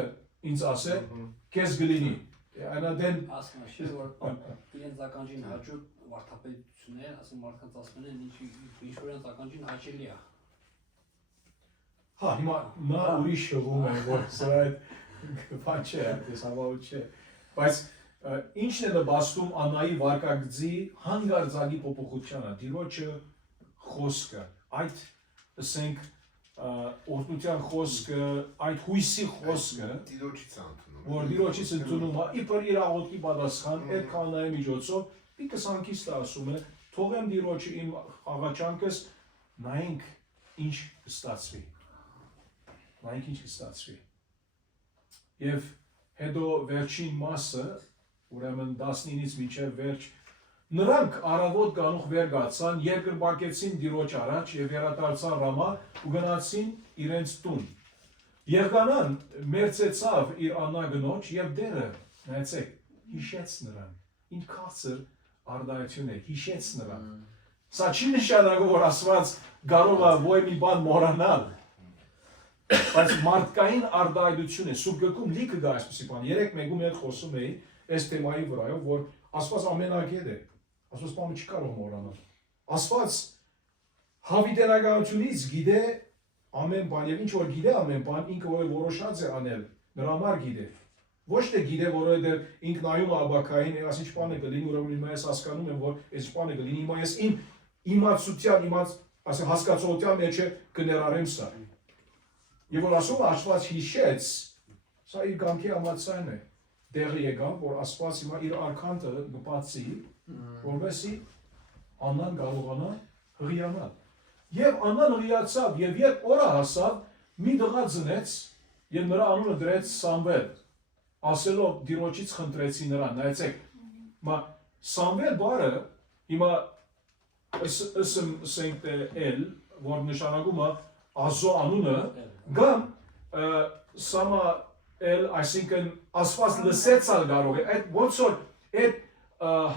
ինձ ասե, քեզ գլինի։ Այնադեն ասում է որ իրենց ականջին հաճու վարդապետություններ, ասում մարդկանց ասում են ինչ որ իրենց ականջին հաճելի է։ Հա, հիմա նա ուրիշ շվում է որ սա բան չէ, այս հավաուտ չէ։ Բայց Ինչն է նպաստում Աննայի վարկագծի հանգարձակի փոփոխությանը, Տիրոջը խոսքը, այդ ասենք օրհնության խոսքը, այդ հույսի խոսքը, Տիրոջից ընդունում, որ Տիրոջից ընդունում է, իբր իր աղոթքի պատասխան, այդ կանայի միջոցով, մի 20-ից ասում է, թողեմ Տիրոջը իմ աղաչանքս, նայենք ինչ կստացվի։ Եվ հետո վերջին մասը Ուրեմն 19-ից մինչև վերջ նրանք առավոտ գանուխ վեր գացան, երկրպագեցին Տիրոջ առաջ եւ հեռադարձան Ռամա ու գնացին իրենց տուն։ Եղգանան մերձեցավ իր Աննա գնոջ եւ դերը, նայեցեք, հիշեց նրան։ Ինչ քաղցր արդայություն է, հիշեց նրան։ Սա չի նշանակում որ Աստված կարող է ոյ մի բան մոռանալ, բայց մարդկային արտահայտություն է, սուբգում լիքը գա այսպեսի բան, երեք մեկում էլ խոսում էի այս թեմայի վրայով, որ Աստված ամենագետ է, Աստված բանը չի կարող մոռանալ, Աստված հավիտենականությունից գիտե ամեն բան եւ ինչ որ գիտե ամեն բան, ինքը որոշած է անել, նրա համար գիտե, ոչ թե գիտե, որովհետեւ ինքն նայում է աբակային, ասի ինչ բան է կլինի, ուրեմն հիմա ես հասկանում եմ, որ այս բանը կլինի, հիմա ես իմ իմացության, ասեմ հասկացողության մեջ կներառեմ սա։ Եվ որ ասում Աստված հիշեց, սա իր կամքի համաձայն է, տեղի եկավ, որ Աստված հիմա իր արքանտը գպացի, որովհետեւ Աննան կարողանա հղիանալ։ Եվ Աննան հղիացավ, եւ երբ օրը հասավ, մի դղա ծնեց, եւ նրա անունը դրեց Սամվել, ասելով Տիրոջից խնդրեցի նրան, նայեցեք, Սամվել բառը հիմա ասենք էլ, որ նշանակում է Ազո անունը, կամ Սամաել, այսինքն Աստված լսեցալ կարող է, այդ ոնց որ այդ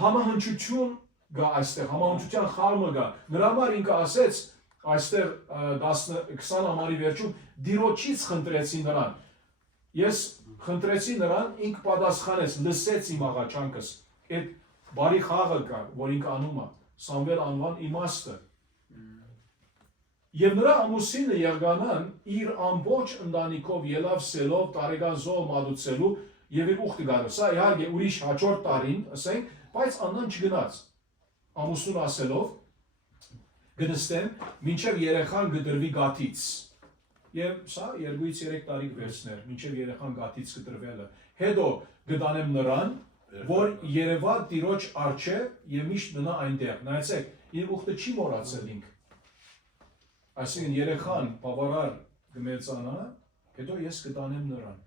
համահնչություն գա այստեղ, համահնչության խաղը գա, նրա համար ինքը ասեց այստեղ 20 ամարի վերջում Տիրոջից խնդրեցի նրան, ես խնդրեցի նրան, ինքը պատասխանեց, լսեց իմ աղաչանքս, այդ բարի խաղը կա, որ ինքը անում է, Սամվել անվան իմաստը, եւ նրա ամուսինը Եղգանան իր ամբողջ ընտանիքով ելավ սելով տարեկան զոհ մատուցելու եւ իր ուխտը գալու, սա իհարկե ուրիշ հաջորդ տարին, ասենք, բայց Աննան չգնաց, ամուսնուն ասելով, գնստեմ, մինչև երեխան գդրվի գաթից, եւ սա 2-3 տարի կվերցներ, մինչև երեխան գաթից կտրվելը, հետո գտանեմ նրան, որ երևա Տիրոջ առջև եւ միշտ մնա այնտեղ, նայեցեք, իր ուխտը չի մոռացել ինք, այսինքն երեխան բավարար կմեծանա, հետո ես կտանեմ նրան,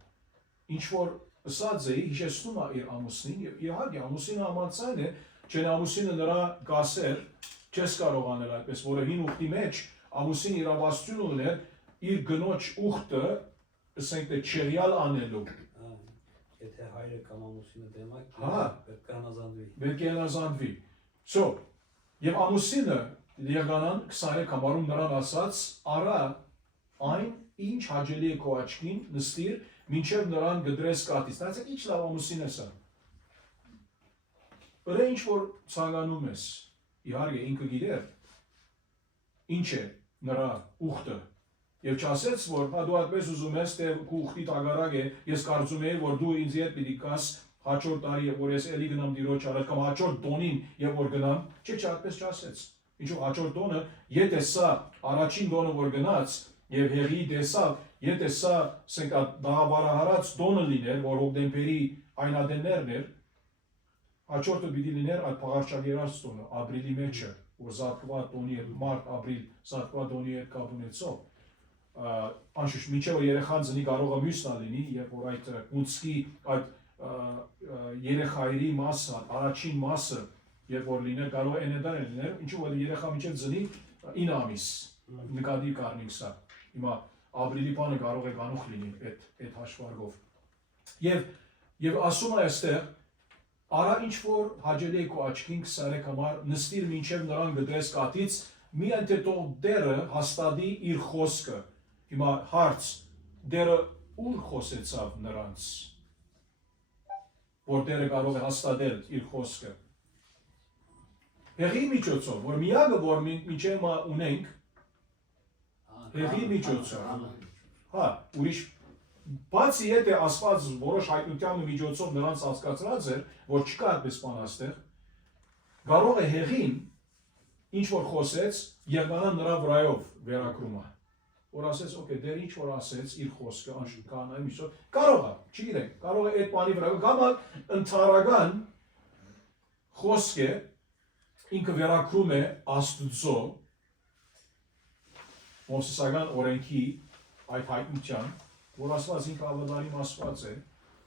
ինչ որ ըսած էի, հիշեցնում է իր ամուսնին, եւ իհարկե ամուսինը համաձայն է, չէ ամուսինը նրա գասեր չես կարող անել այդպես, որը հին ուխտի մեջ ամուսին իրավասություն ուներ իր գնոջ ուխտը, ասենք թե չեղյալ անելու։ Եթե հայրը կամ ամուսինը դեմ է, պետք է հնազանդվի։ Պետք է հնազանդվի։ So, եւ ամուսինը Եղգանան 23 համարում նրան ասաց, արա այն ինչ հաճելի է քո աչքին, նստիր, մինչև նրան գդրես կատից։ Նայեցեք ինչ լավ ամուսին է սա։ Ուրե ինչ որ ցանկանում ես, իհարկե ինքը գիտեր, ինչ է նրա ուխտը։ Եվ չասեց, որ դու այդպես ուզում ես, թե քո ուխտի տագարակ է, ես կարծում եի, որ դու ինձ հետ պիտի կաս հաջորդ տարի, որ ես էլի գնամ Տիրոջ առաջ, կամ հաջորդ տոնին, եւ որ գնամ, չէ, այդպես չասեց։ Ինչու հաջորդ տոնը, եթե սա առաջին տոնը որ գնաց եւ հեղի տեսավ, եթե սա ասենք դահավարահարած տոնը լիներ, որ հոկտեմբերի այնադեններն էր, հաջորդը պիտի լիներ այդ փաղարշագերած տոնը, ապրիլի մեջը, որ զատկված տոնի հետ մարտ, ապրիլ զատկված տոնի հետ կապ ունեցող, անշուշտ մինչև երեխան ծնի կարող է մյուսնա լինի, երբ որ այդ կունցքի այդ երեխայերի մասը, առաջին մասը, երբ որ լիներ կարող է այնեդար լիներ, ինչու որ երեխա մինչև ծնի 9 ամիս նկատի կառնենք սա։ Հիմա ապրիլի բանը կարող է կանուխ լինի այդ հաշվարկով։ Եվ ասում է այստեղ, արա ինչ որ հաճելի է քո աչքին 23 համար նստիր մինչև նրան գդրես կատից, միայն թե թող դերը հաստատի իր խոսքը։ Հիմա հարց, դերը ուր խոսեցավ նրանց, որ դերը կարող է հաստատել իր խոսքը։ Հեղի միջոցով, որ միակը, որ մինչև ունենք, հեղի միջոցով, ուրիշ, բացի եթե ասված որոշ հայտնության միջոցով նրանց հասկացրած էր, որ չկա այդպես բան այստեղ, կարող է հեղին, ինչ որ խոսեց, Եղգանան նրա վրայով վերակրում է, որ ասեց, օքեյ, դեր ինչ որ ասեց իր խոսքը, անշուշտ կանայի միջոցով, կարող է, չգիտենք, կարող է այդ բանի վրայով, կամ ընդհանրական խոսք է, ինքը վերակրում է Աստուծո Մովսեսական օրենքի այդ հայտնության, որ ասված ինքը ավետարանի ասված է,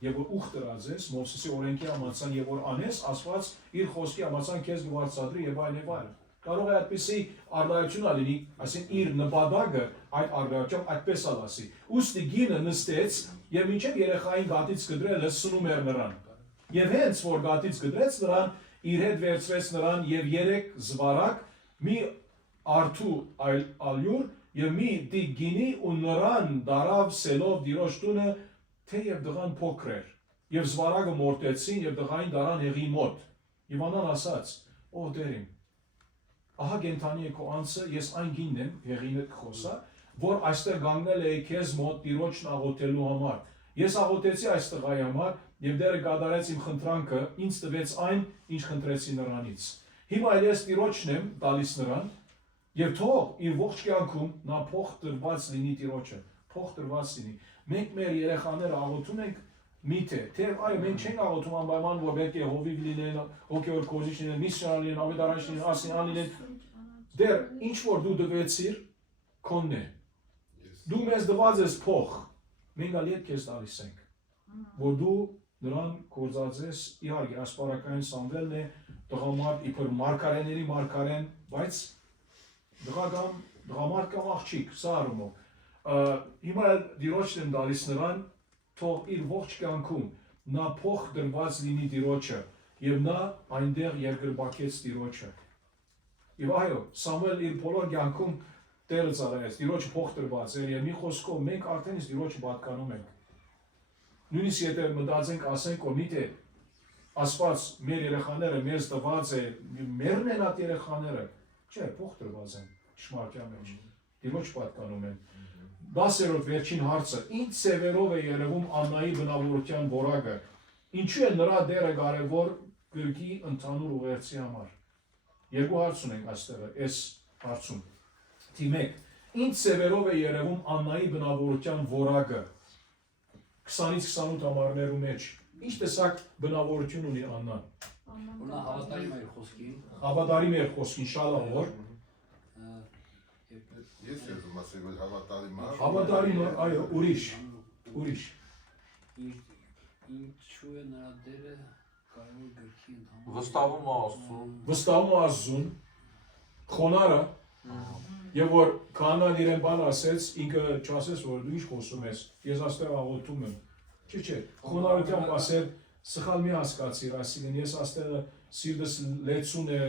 եւ որ ուխտ դրած ես Մովսեսի օրենքի համաձայն եւ որ անես, ասված իր խոսքի համաձայն քեզ գվարցադրի եւ այլն եւ այլն։ Կարող է այդպեսի առնայություն լինի, այսինքն իր նպատակը այդ առնայությամբ այդպես ասի։ Ուստի գինը նստեց եւ մինչեւ երեխային գատից գդրելը սնում էր նրան։ Եվ հենց որ գատից գդրեց նրան, իր հետ վերցրեց նրան եւ 3 զվարակ մի արթու ալյուր եւ մի դի գինի ու նրան դարավ սելով դիրոջ տունը թե եւ դղան փոքր էր եւ զվարագը մորտեցին եւ դղային դարան հեղի մոտ եւ անան ասաց ով դերիմ ահա գենթանի է քո անձը ես այն գինն եմ հեղինը խոսա որ այստեղ գանգնել է քեզ մոտ դիրոջն աղոթելու համար ես աղոթեցի այս տղայի համար եւ դերը գադարեց իմ խնդրանքը ինձ տվեց այն ինչ խնդրեցի նրանից հիմա ես դիրոջն եմ տալիս նրան եւ թող իր ողջ կյանքում նա փող տրված լինի դիրոջը փող տրված լինի մենք մեր երեխաները աղոթում ենք միթե թե այո մենք չենք աղոթում անպայման որ պետք է հովիվ լինեն հոգեոր կոժիշ լինեն միսիոնար լինեն ավետարանիչ լինեն ասիան լինեն դեր ինչ որ դու դվեցիր քոնն է դու մեզ դված ես փող մենք ալ ետ քեզ տալիս ենք որ դու նրան կորզածես իհարկե ասպարակային Սամվելն է տղամարդ իբր մարգարեների մարգարեն բայց դղամարդ կամ աղջիկ սա առումով հիմա դիրոջն եմ տալիս նրան թող իր ողջ կյանքում նա փող դրված լինի դիրոջը եւ նա այնտեղ երկրբակեց դիրոջը եւ այո Սամվել իր բոլոր կյանքում Տերը ծառայեց դիրոջը փող տրված էր եւ մի խոսքով մենք արդեն իսկ դիրոջը պատկանում ենք նույնիսկ եթե մտածենք ասենք որ միթե ասված մեր երեխաները մեզ տված է մերն են այդ երեխաները չէ փող տրված են ճշմարտյա մեջ դիրոջ պատկանում են 10-րդ վերջին հարցը ինչ սևերով է երևում Աննայի բնավորության որակը ինչու է նրա դերը կարևոր գրքի ընդհանուր ուղերձի համար երկու հարց ունենք այստեղ այս հարցում Թիմեք ինչ սևերով է երևում Աննայի բնավորության որակը 20-ից 28 համարներու մեջ ինչ տեսակ բնավորություն ունի Աննան Նա հավատարիմ էր խոսքին հավատարիմ էր խոսքին շալավոր Ես եմ ասել որ հավատարիմ այո ուրիշ ինչու է նրա դերը կարևոր գրքի ընդհանուր Վստահում է Աստծուն խոնարը եւ որ կանան իրեն բան ասեց ինքը չասես որ դու ինչ խոսում ես ես աստեղ աղոթում եմ չէ խոնարհությամբ ասել սխալ մի հասկացիր այսինքն ես աստեղը սիրտս լեցուն է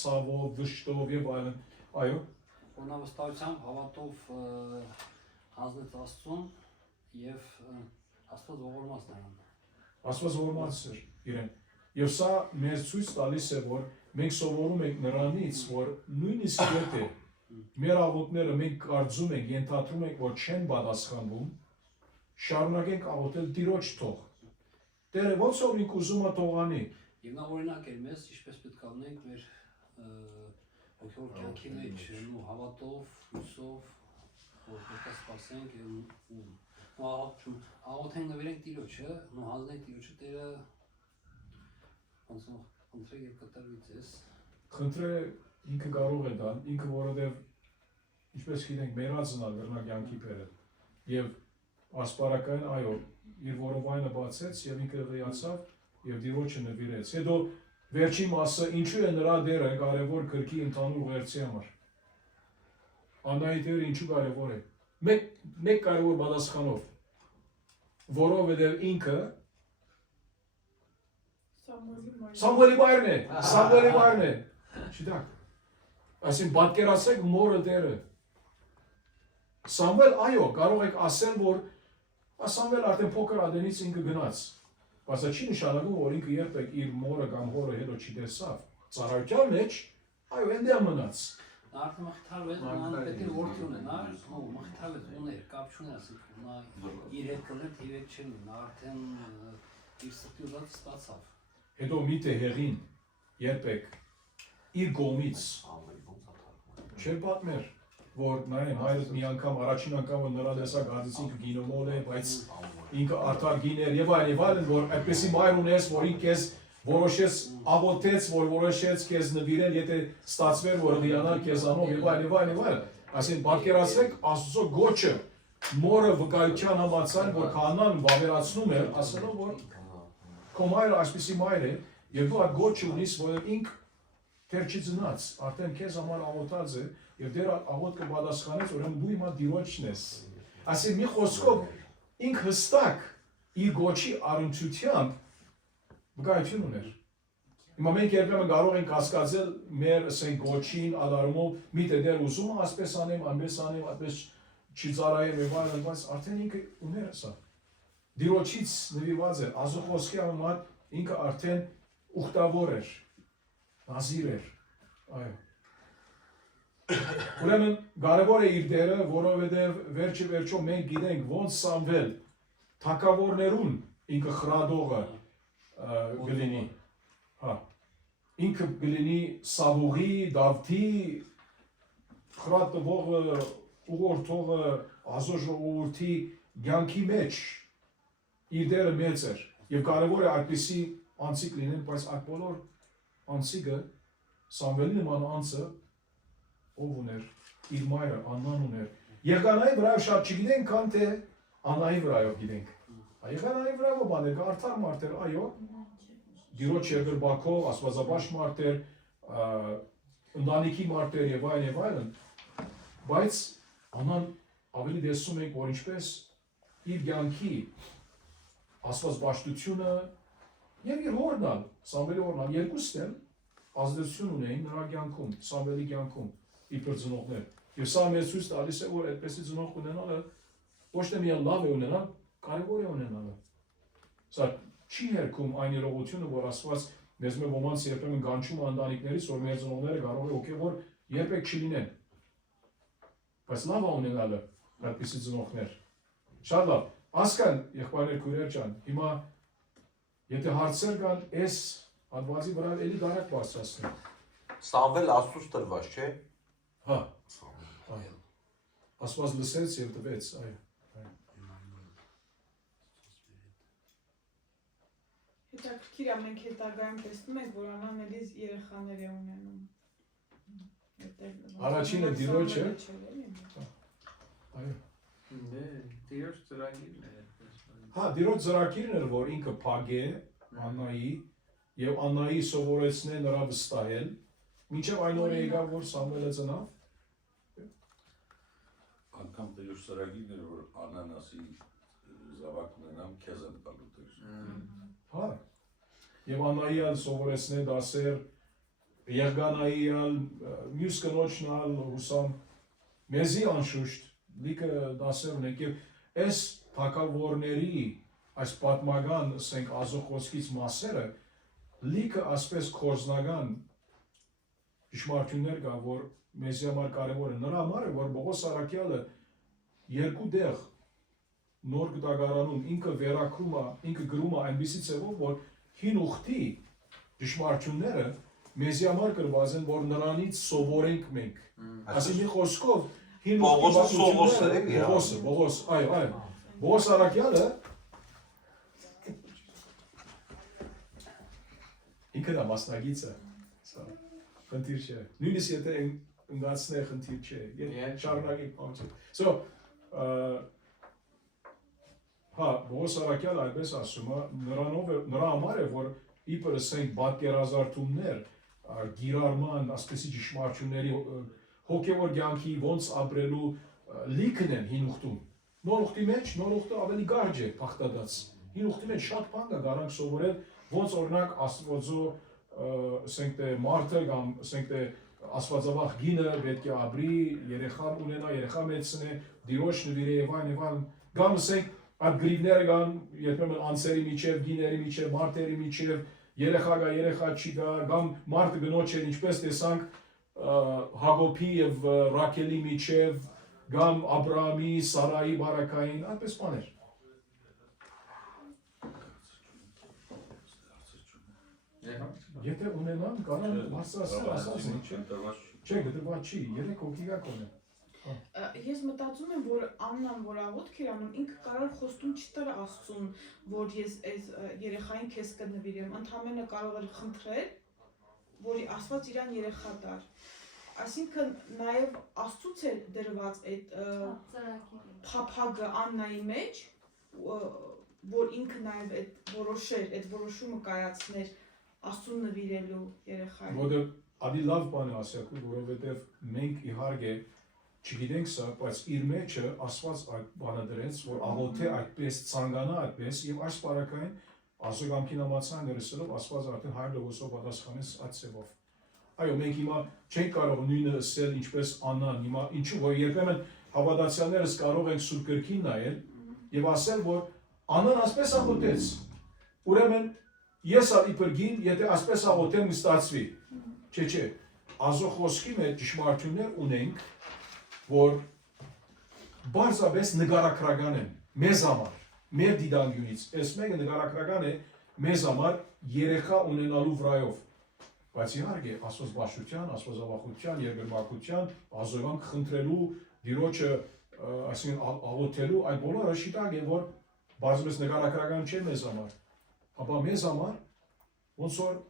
ցավով վշտով եւ այլն այո Խոնավստահությամբ հավատով հանձնեց Աստծուն եւ Աստված ողորմած նրան Աստված ողորմած էր իրեն եւ սա մեզ ցույց տալիս է որ մենք սովորում ենք նրանից որ նույնիսկ եթե մեր աղոթները մենք կարծում ենք ենթադրում ենք որ չեն պատասխանվում շարունակենք աղոթել Տիրոջ թող Տերը ոնց որ ինք ուզում է թողանի եւ նա օրինակ էր մեզ ինչպես պետք է ունենք մեր հոգեոր կյանքի մեջ ու հավատով հույսով որ պետք է սպասենք ու աղոթենք նվիրենք Տիրոջը ու հանձնենք Տիրոջը Տերը ոնց խնդրե եւ կատարվի ձեզ խնդրե ինքը կարող է դա ինքը որովհետեւ ինչպես գիտենք մեռածն է վերնակյանքի բերը եւ ասպարակային այո իր որովայնը բացեց եւ ինքը հիացավ եւ Տիրոջը նվիրեց հետո վերջին մասը ինչու է նրա դերը կարևոր գրքի ընդհանուր ուղերձի համար Աննայի դերը ինչու կարևոր է մեկ կարևոր պատասխանով որովհետեւ ինքը Սամվելի մայրն է Չդակ Այսին պատկերացրեք մորը դերը Սամվել այո կարող եք ասել որ Սամվել արդեն փոքր ադենից ինքը գնաց բայց դա չի նշանակում որ ինքը երբեք իր մորը կամ հորը հետո չտեսավ ծառայության մեջ այո այնտեղ մնաց նա արդեն մխիթարվեց նա պետք է որդի ունենար մխիթարվեց ուներ կապ չուներ ասենք նա իր հետ կլեր թիվեք չեն նա արդեն իր սրտի ուզած ստացավ հետո միթե հեղին երբեք իր կողմից չէր պատմեր որ նայեն հայրդ մի անգամ առաջին անգամ որ նրա տեսակ հազից ինքը գինոմոլ է բայց ինքը արդար գին էր եւ այլն որ այդպեսի մայր ունես որ ինքը քեզ որոշեց աղոթեց որ որոշեց քեզ նվիրել եթե ստացվեր որ հիանալ քեզանով եւ այլն այսինքն պատկերացրեք Աստծո գոչը մորը վկայության համացան որ քանան վավերացնում էր ասելով որ քո մայրը այսպեսի մայր է եւ դու այդ գոչը ունիս որ ինք դեռ չծնած արդեն քեզ համար աղոթած է եւ դեռ աղոթ կպատասխանես ուրեմն դու հիմա Տիրոջն ես ասի մի խոսքով ինք հստակ իր գոչի առնչությամբ վկայություն ուներ Հիմա մենք երբեմն կարող ենք հասկացել մեր ասենք գոչին ադարումով միտը դեր ուզում եմ ասպես անեմ, անպես անեմ, այդպես չծարայեմ եւ այլն, բայց արդեն ինքը ուներ սա։ Դիրոջից նվիրված էր, Աստծո խոսքի համար ինքը արդեն ուխտավոր էր, նազիր էր, այո։ Ուրեմն կարևոր է իր դերը, որովհետեւ վերջի վերջո մենք գիտենք ոնց Սամվել թագավորներուն ինքը խրադողը գլինի, հա, ինքը գլինի Սավուղի, Դավթի, խրատվողը, ուղորդողը, Աստծո ժողովրդի կյանքի մեջ իր դերը մեծ էր, եւ կարևոր է այդպիսի անցիկ լինեն, բայց այդ բոլոր անցիկը Սամվելի նման անցը ով ուներ, իր մայրը, Աննան ուներ, Եղգանայի վրայով շատ չգիտենք, քան թե Աննայի վրայով գիտենք, Եղգանայի վրայով բաներ, արդար մարդեր, այո, Դիրոջ երկրբակով, աստվածաբաշ մարդեր, ընտանիքի մարդեր եւ այլն, բայց Աննան ավելի դեսում ենք, որ ինչպես իր կյանքի աստվածբաշտությունը եւ իր հորնալ, Սամվելի հորնալ, երկուսն էլ ազդեցություն ունեին նրա կյանքում, Սամվելի կյանքում, իբր ծնողներ։ Եվ սա մեզ ցույց տալիս է, որ այդպեսի ծնող ունենալը ոչ թե միայն լավ է ունենալ, կարևոր է ունենալը։ Սա չի հերքում այն իրողությունը, որ Աստված մեզ մեր ոմանց երբեմն գանչում է ընտանիքներից, որ մեր ծնողները կարող է հոգևոր երբեք չլինեն։ Բայց լավ է ունենալը այդպիսի ծնողներ։ Շատ լավ։ Ասկան, եղբայրներ, քույրեր ջան, հիմա եթե հարցեր կան, այս հատվածի վրա էլի դարակ բարձրացնեմ։ Սամվել Աստծուց տրված, չէ՞։ Հա։ Այո։ Աստված լսեց եւ տվեց, այո։ Հետաքրքիր է, մենք հետագայում տեսնում ենք, որ Աննան էլի երեխաներ է ունենում։ Առաջինը Դիրոջ է։ Այո։ Տիրոջ ծրագիրն է։ Հա, Դիրոջ ծրագիրն էր, որ ինքը փագե Աննայի եւ Աննայի սովորեցնե նրա վստահել, մինչեւ այն օրը եկավ, որ Սամվելը ծնավ։ Անգամ Տիրոջ ծրագիրն էր, որ Անանասի զավակ ունենամ, քեզ եմ տալու Տեր։ Հա։ Եվ Աննայի ալ սովորեցնե դասեր, Եղգանայի ալ մյուս կնոջն ալ հուսամ մեզի անշուշտ լիքը դասեր ունենք եւ այս թագավորների այս պատմական ասենք Աստծո խոսքից մասերը լիքը ասպես կորզնական ճշմարտություններ կա, որ մեզ համար կարևոր է։ Նրա համար է, որ Բողոս Արաքյալը երկու դեղ նոր գտագարանում ինքը վերակրում է, ինքը գրում է այնպիսի ձևով, որ հին ուխտի ճշմարտությունները մեզ համար գրված են, որ նրանից սովորենք մենք։ Այսինքն մի խոսքով հին Բողոս, այո, Բողոս Արաքյալը ինքը դա մասնագիծ է, խնդիր չէ, նույնիսկ եթե ընկացնե խնդիր չէ, եթե շարունակի պանչը։ So, հա, Բողոս Արաքյալը այդպես ասում է, նրա համար է, որ իբր ասենք պատկերազարդումներ, գիրարման, ասպեսի ճշմարտությունների հոգևոր կյանքի ոնց ապրելու լիքն են հին ուխտում։ Նոր ուխտի մեջ, նոր ուխտը ավելի գարջ է, փախտած։ Հին ուխտի մեջ շատ բան կա, կարանք սովորել, ոնց օրինակ Աստվածո, ասենք թե մարդը կամ ասենք թե Աստվածավախ գինը պետք է ապրի, երեխա ունենա, երեխա մեծնե, դիրոջ նվիրե եւ այլն, կամ ասենք այդ գրիվները կան, երբեմն անձերի միջև, գիների միջև, մարդերի միջև, երեխա կա, երեխա չի կա, կամ մարդը գնոջ էր, ինչպես տեսանք Հակոբի եւ Ռաքելի միջև, կամ Աբրահամի, Սարայի բարակային, այդպես բաներ։ Եթե ունենան, կանան բարձրացնել, չէ, գտված չի, 3 հոգի կա կոնե։ Ես մտածում եմ, որ Աննան, որ աղոթք էր անում, ինքը կարող խոստում չտար Աստծուն, որ ես այս երեխային քեզ կնվիրեմ, ընդհանրապես կարող էր խնդրել, որ Աստված իրան երեխա տար։ Այսինքն նաև Աստծուց էր դրված այդ փափագը Աննայի մեջ, որ ինքը նաև այդ որոշեր, այդ որոշումը կայացներ Աստծուն նվիրելու երեխային։ Որտեղ ադի լավ բան է ասել, որովհետև մենք իհարկե չգիտենք սա, բայց իր մեջը Աստված այդ բանը դրեց, որ աղոթե այդպես, ցանկանա այդպես եւ այս բարակային Ազոգամքին համացան գրսելով Աստված արդեն հայր լողոսով պատասխանեց այդ ծևով։ Այո, մենք հիմա չենք կարող նույնը ասել ինչպես Աննան, հիմա ինչու որ երբեմն հավատացյալներս կարող ենք Սուրբ Գրքին նայել եւ ասել, որ Աննան ասպես աղոթեց։ Ուրեմն ես իբր գին, եթե ասպես աղոթեմ կստացվի։ Չէ, Աստծո խոսքի մեջ ճշմարտություններ ունենք, որ բարձրապես նկարագրական են մեզ համար, մեր դիտանկյունից։ Այս մեկը նկարագրական է մեզ համար երեխա ունենալու վրայով։ Բայց իհարկե Աստծո բաշխության, Աստծո զավակության, երկրպագության, ազգանք խնդրելու, դիրոջը, այսինքն աղոթելու, այդ բոլորը շիտակ են, որ բարձրապես նկարագրական չէ մեզ համար։ Ապա մեզ համար ոնց որ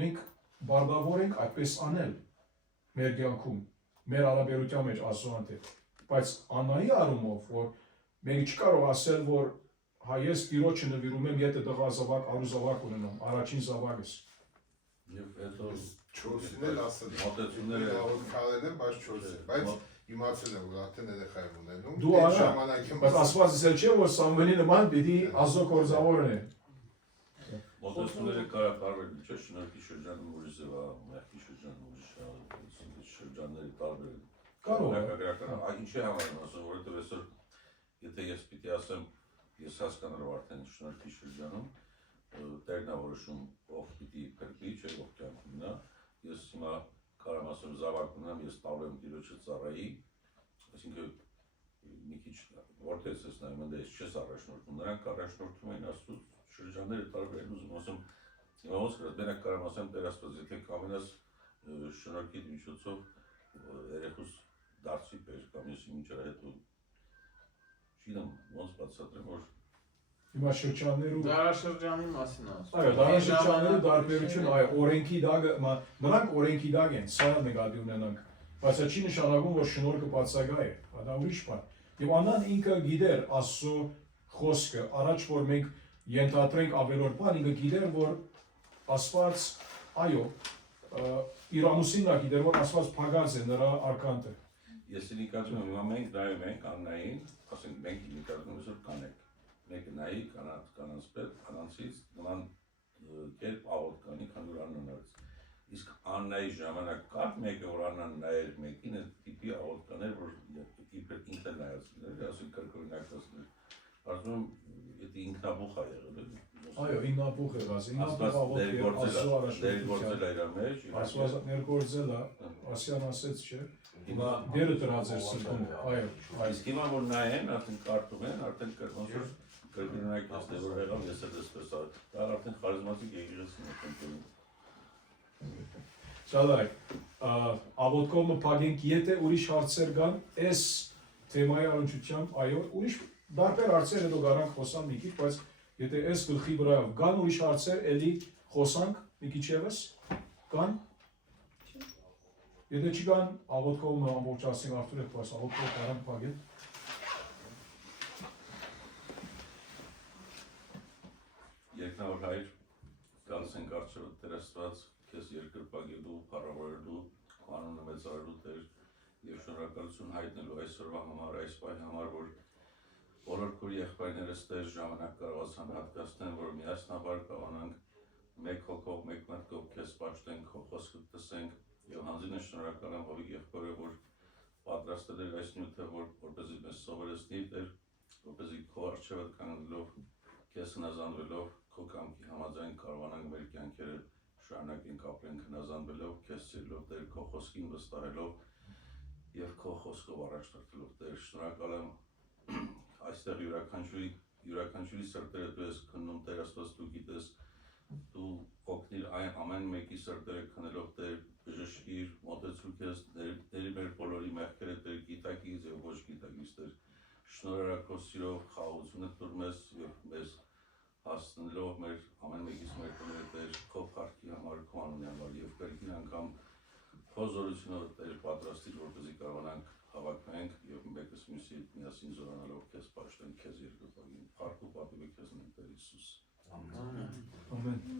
մենք բարդավոր ենք այդպես անել մեր կյանքում, մեր հարաբերության մեջ Աստծո հետ։ Բայց Աննայի առումով, որ մենք չկարող ասել, որ հայ ես դիրոջը նվիրում եմ, եթե դղա զավակ, արու զավակ ունենամ, առաջին զավակս։ Եվ հետո 4-ին էլ ասել մոտեցումները քարել են, բայց 4-ին, բայց իմացել եմ, որ արդեն երեխա եմ ունենում։ Դու արա, բայց Աստված ասել չէ, որ Սամվելի նման պիտի Աստծո գործավորն է։ մոտեցումները կարակարվել, չէ, շնորհքի շրջանում ուրիշ ձևա, մեղքի շրջանում ուրիշ շրջանների տարբեր են։ Կարող է։ Ինչի համար եմ ասում, որովհետև այսօր եթե ես պիտի ասեմ, ես հասկանալով արդեն շնորհքի շրջանում Տերն է որոշում ով պիտի փրկի, չէ, ով կյանքում նա, ես հիմա կարամ ասեմ զավակ ունեմ, ես տալու եմ Տիրոջը ծառայի, այսինքն մի քիչ որտես ես նայում ընդ ես չես առաջնորդում, նրանք առաջնորդում են Աստծո շրջանները տարբեր են, ուզում ասեմ, հիմա ոնց կրած, մենակ կարամ ասեմ Տեր Աստված, եթե կամենաս շնորհքի միջոցով երեխուս դարձի պես կամ ես ինչերա հետո չգիտեմ ոնց բացատրեմ, որ Հիմա շրջաններու Դարաշրջանի մասին ասում։ Այո, դարաշրջաններու տարբերությունը, այո, օրենքի դագը, նրանք օրենքի դագ են, սա նկատի ունենանք, բայց դա չի նշանակում, որ շնորհքը բացակայ է, դա ուրիշ բան։ Եվ Աննան ինքը գիտեր Աստծո խոսքը, առաջ որ մենք ենթադրենք ավելորդ բան, ինքը գիտեր, որ Աստված, այո, իր ամուսինն է գիտեր, որ Աստված փագած է նրա արքանտը։ Ես նկատում եմ, հիմա մենք նայում ենք Աննային, ասենք մենք նկատում ենք, որ կանենք մեկը նայի կանանց պետ, կանանցից նման կերպ աղոտ կանի, քան որ Աննան արեց։ Իսկ Աննայի ժամանակ կար մեկը, որ Աննան նայեր մեկին, այդ տիպի աղոտ կաներ, որ իբր ինքն էլ նայած լիներ, ասենք կրկօրինակ ասներ։ Կարծում եմ, եթե ինքնաբուխ է եղել, Այո, ինքնաբուխ եղած, ինքնաբուխ աղոտ է Աստծո առաջնորդությամբ։ Աստված ներգործել է, Ասյան ասեց չէ։ Հիմա դերը դրած էր սրտում, այո, իսկ հիմա որ նայեն, արդեն կարդում են, արդեն ոնց որ կրկնօրինակ ասել որ եղավ, ես էլ էսպես արել, դա արդեն խարիզմատիկ եկեղեցին է կընտրում։ Շալայ, աղոթքով մփագենք, եթե ուրիշ հարցեր կան, այս թեմայի առնչությամբ, այո, ուրիշ դարբեր հարցեր հետո գարանք խոսան մի քիչ, բայց եթե այս գլխի վրա կան ուրիշ հարցեր, էլի խոսանք մի քիչ եւս, կան։ Եթե չի կան, աղոթքով ամբողջացնենք Արթուր հետ, բայց աղոթքով գարանք փագենք։ Երկնավոր հայր, գալիս ենք առջևը Տեր Աստված, քեզ երկրպագելու, փառավորելու, քո անունը մեծարելու Տեր եւ շնորհակալություն հայտնելու այսօրվա համար, այս պահի համար, որ բոլոր քո եղբայրներս Տեր ժամանակ կարողացան հատկացնել, որ միասնաբար կարողանանք մեկ հոգով, մեկ մտքով քեզ պաշտենք, քո խոսքը տեսենք եւ հանձին շնորհակալ եմ Հովիկ եղբայրը, որ պատրաստել էր այս նյութը, որպեսզի մեզ սովորեցնի Տեր, որպեսզի քո առջևը կանգնելով, քեզ հնազանդվելով, քո կամքի համաձայն կարողանանք մեր կյանքերը շարունակենք ապրենք հնազանդվելով, քեզ սիրելով Տեր, քո խոսքին վստահելով եւ քո խոսքով առաջնորդելով Տեր, շնորհակալ եմ այստեղ յուրաքանչյուրի սրտերը դու ես քննում Տեր Աստված, դու գիտես, դու օգնիր այն ամեն մեկի սրտերը քնելով Տեր, բժշկիր, մոտեցու քեզ, ների մեր բոլորի մեղքերը Տեր, գիտակից եւ ոչ գիտակից Տեր, շնորհակալ քո սիրով, խաղաղությունը տուր մեզ եւ մեզ հաստնելով մեր ամեն մեկից մեր տները Տեր, քո փառքի համար, քո անունի համար եւ կրկին անգամ քո զորությունով Տեր պատրաստիր, որպեսզի կարողանանք հավաքենք եւ մեկս մյուսի հետ միասին զորանալով քեզ պաշտենք, քեզ երկրպագին, փառք ու պատիվ քեզ Տեր Հիսուս։ Ամեն։ Ամեն։